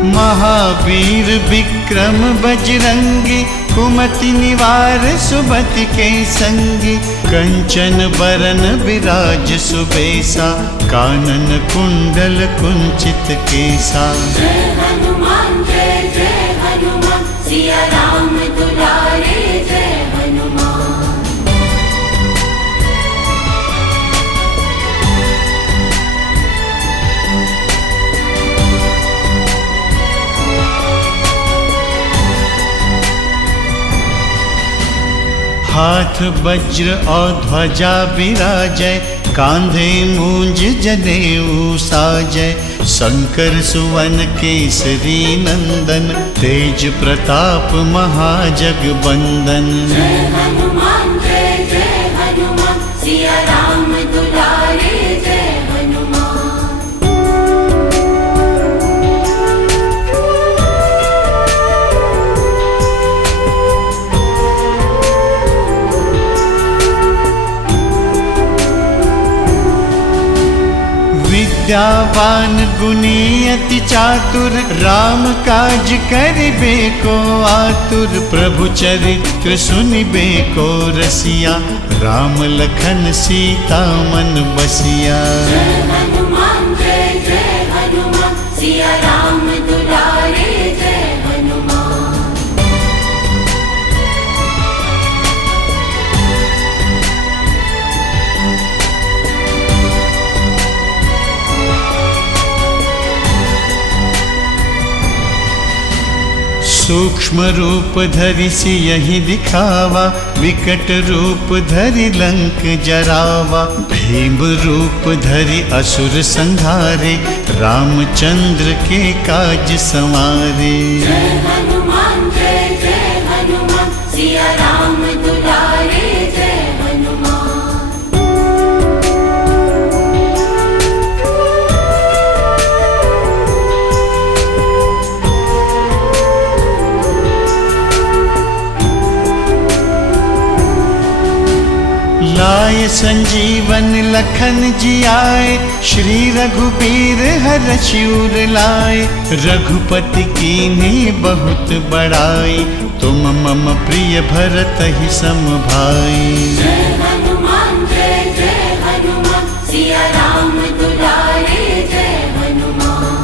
महावीर विक्रम बजरंगी, कुमति निवार सुमति के संगी। कंचन बरन विराज सुबेसा, कानन कुंडल कुंचित केसा। जय हनुमान जय हनुमान, सिया राम दुलारे जय हनुमान। हाथ वज्र और ध्वजा विराजय, कांधे मूंज जनेऊ साजय। शंकर सुवन केसरी नंदन, तेज प्रताप महाजगबंदन। जय हनुमान जय हनुमान, सिया राम दुलारे जय हनुमान। विद्यावान गुणी अति चातुर, राम काज करिबे को आतुर। प्रभु चरित्र सुनिबे को रसिया, राम लखन सीता मन बसिया। जय हनुमान जय हनुमान, सिया राम दुलारे जय हनुमान। सूक्ष्म रूप धरि सियहि दिखावा, विकट रूप धरि लंक जरावा। भीम रूप धरि असुर संहारे, रामचंद्र के काज संवारे। जय हनुमान जय हनुमान, सिया राम दुलारे जय हनुमान। लाय संजीवन लखन जियाए, श्री रघुबीर हरषि उर लाए। रघुपति कीन्ही बहुत बड़ाई, तुम मम प्रिय भरतहि सम भाई। जय हनुमान जय हनुमान, सिया राम दुलारे जय हनुमान।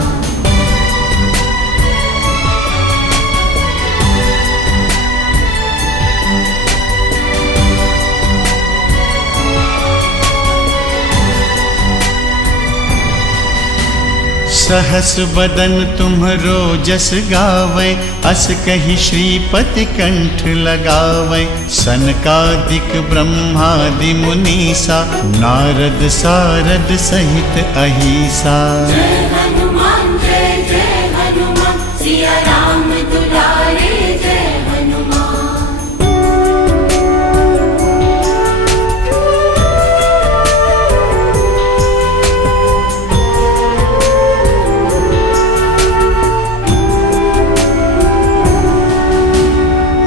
सहस बदन तुम्हरो जस गावै, अस कहि श्रीपति कंठ लगावै। सनकादिक ब्रह्मादि मुनीसा, नारद सारद सहित अहिसा। जय हनुमान सिया राम दुलारे जय हनुमान।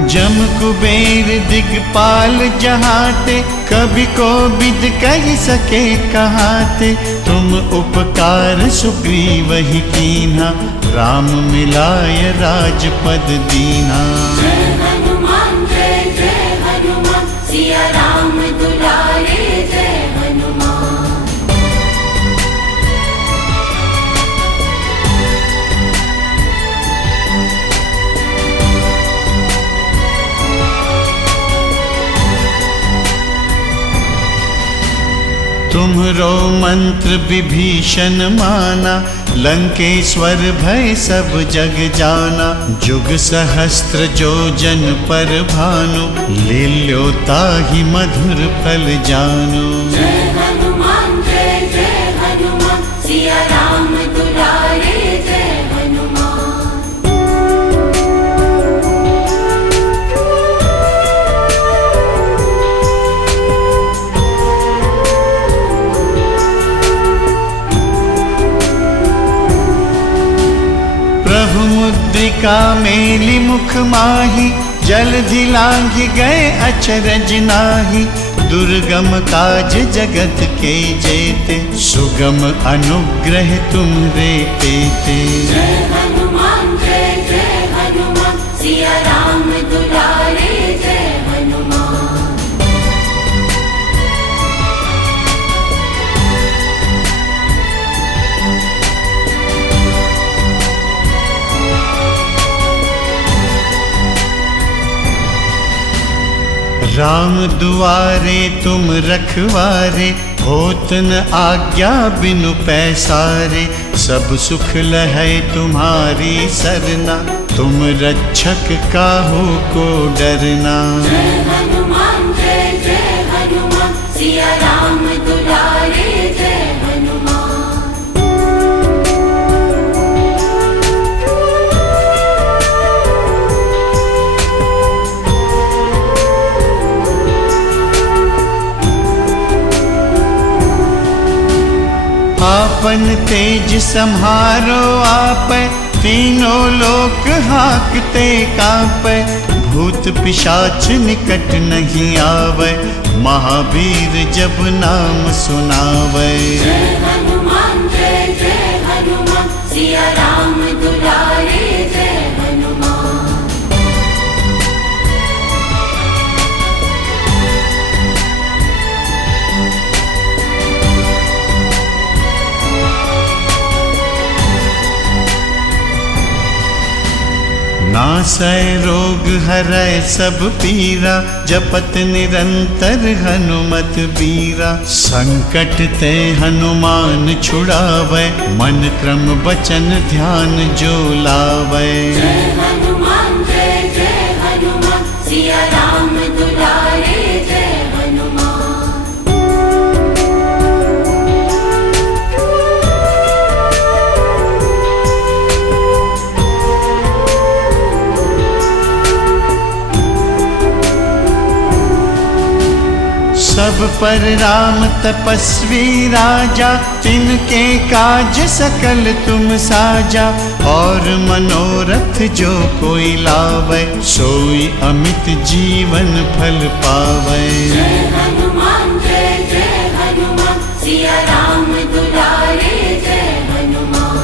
जम कुबेर दिगपाल जहाते, कभी को विद कह सके कहाते। तुम उपकार सुग्रीवहि कीन्हा, राम मिलाय राजपद दीन्हा। जय हनुमान सिया राम दुलारे जय हनुमान। तुम्हरो मंत्र विभीषण माना, लंकेश्वर भय सब जग जाना। जुग सहस्त्र जो जन पर भानु, लील्यो ताहि मधुर फल जानु। जय हनुमान सिया राम दुलारे जय हनुमान। प्रभु मुद्रिका मेली मुख माही, जलधि लांघि गए अचरज नाहि। दुर्गम काज जगत के जेते, सुगम अनुग्रह तुम्हरे तेते। जय हनुमान सिया राम दुलारे जय हनुमान। राम दुआरे तुम रखवारे, होत न आज्ञा बिनु पैसारे। सब सुख लहै तुम्हारी सरना, तुम रक्षक काहू को डरना। जय हनुमान सिया राम दुलारे जय हनुमान। आपन तेज सम्हारो आपै, तीनों लोक हाकते कांपै। भूत पिशाच निकट नहीं आवै, महावीर जब नाम सुनावै। जय हनुमान सिया राम दुलारे जय हनुमान। नासै रोग हरै सब पीरा, जपत निरंतर हनुमत बीरा। संकट ते हनुमान छुड़ावै, मन क्रम वचन ध्यान जो लावै। जय हनुमान सिया राम दुलारे जय हनुमान। सब पर राम तपस्वी राजा, तिनके काज सकल तुम साजा। और मनोरथ जो कोई लावै, सोई अमित जीवन फल पावै। जय हनुमान सिया राम दुलारे जय हनुमान।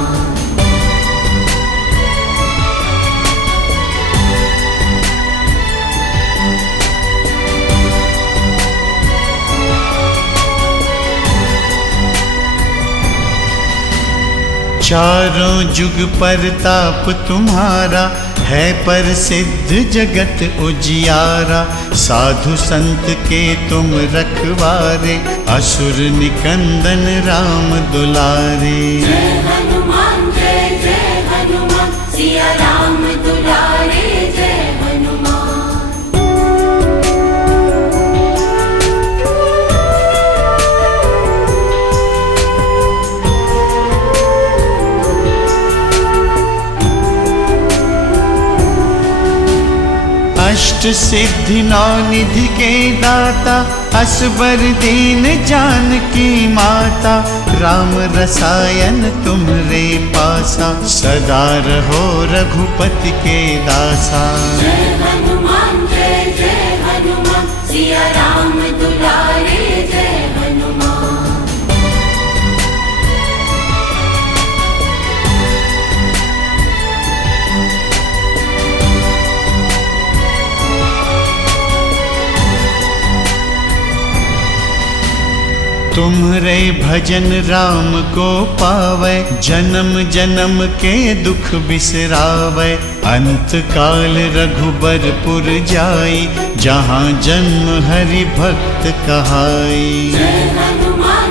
चारों जुग परताप तुम्हारा, है प्रसिद्ध जगत उजियारा। साधु संत के तुम रखवारे, असुर निकंदन राम दुलारे। जय हनुमान अष्ट सिद्धि नौ निधि के दाता, असबर दीन जानकी माता, राम रसायन तुम्हरे पासा, सदा रहो रघुपति के दासा। जय हनुमान सिया राम दुलारे जय हनुमान। तुम्हरे भजन राम को पावै, जन्म जन्म के दुख बिसरावै, अंत काल रघुबरपुर जाई, जहाँ जन्म हरि भक्त कहाई। जय हनुमान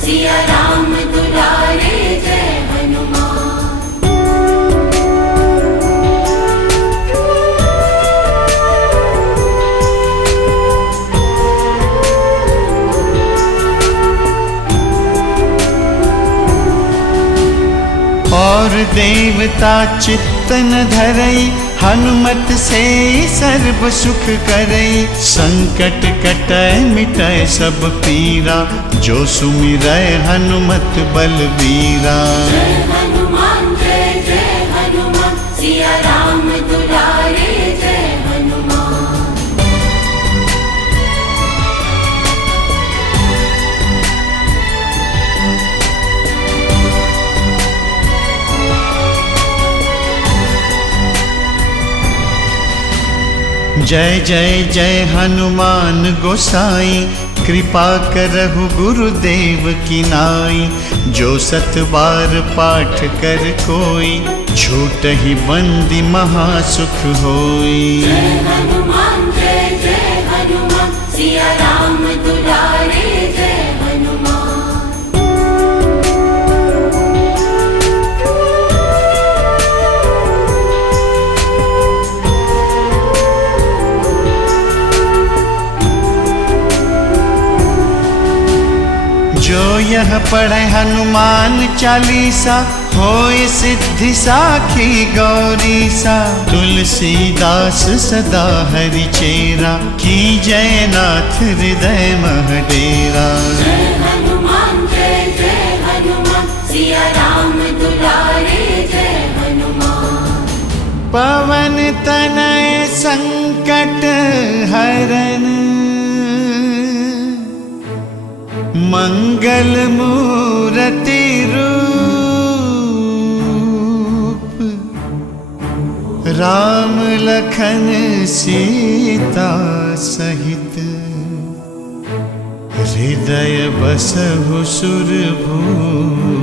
सिया राम दुलारे जय हनुमान। और देवता चित्तन धरई, हनुमत से सर्व सुख करई, संकट कटै मिटै सब पीरा, जो सुमिरै हनुमत बलबीरा। जय हनुमान सिया राम दुलारे जय हनुमान। जय जय जय हनुमान गोसाई, कृपा करहु गुरुदेव की नाई, जो सत बार पाठ कर कोई, छूटहि बंदी महासुख होई। जय हनुमान सिया राम दुलारे जय हनुमान। जो यह पढ़े हनुमान चालीसा, होय सिद्धि साखी गौरीसा, तुलसीदास सदा हरि चेरा, की जयनाथ हृदय मह डेरा। जय हनुमान सिया राम दुलारे जय हनुमान। पवन तनय संकट हरन, मंगल मूरति रूप, राम लखन सीता सहित, हृदय बसहु सुरभूप।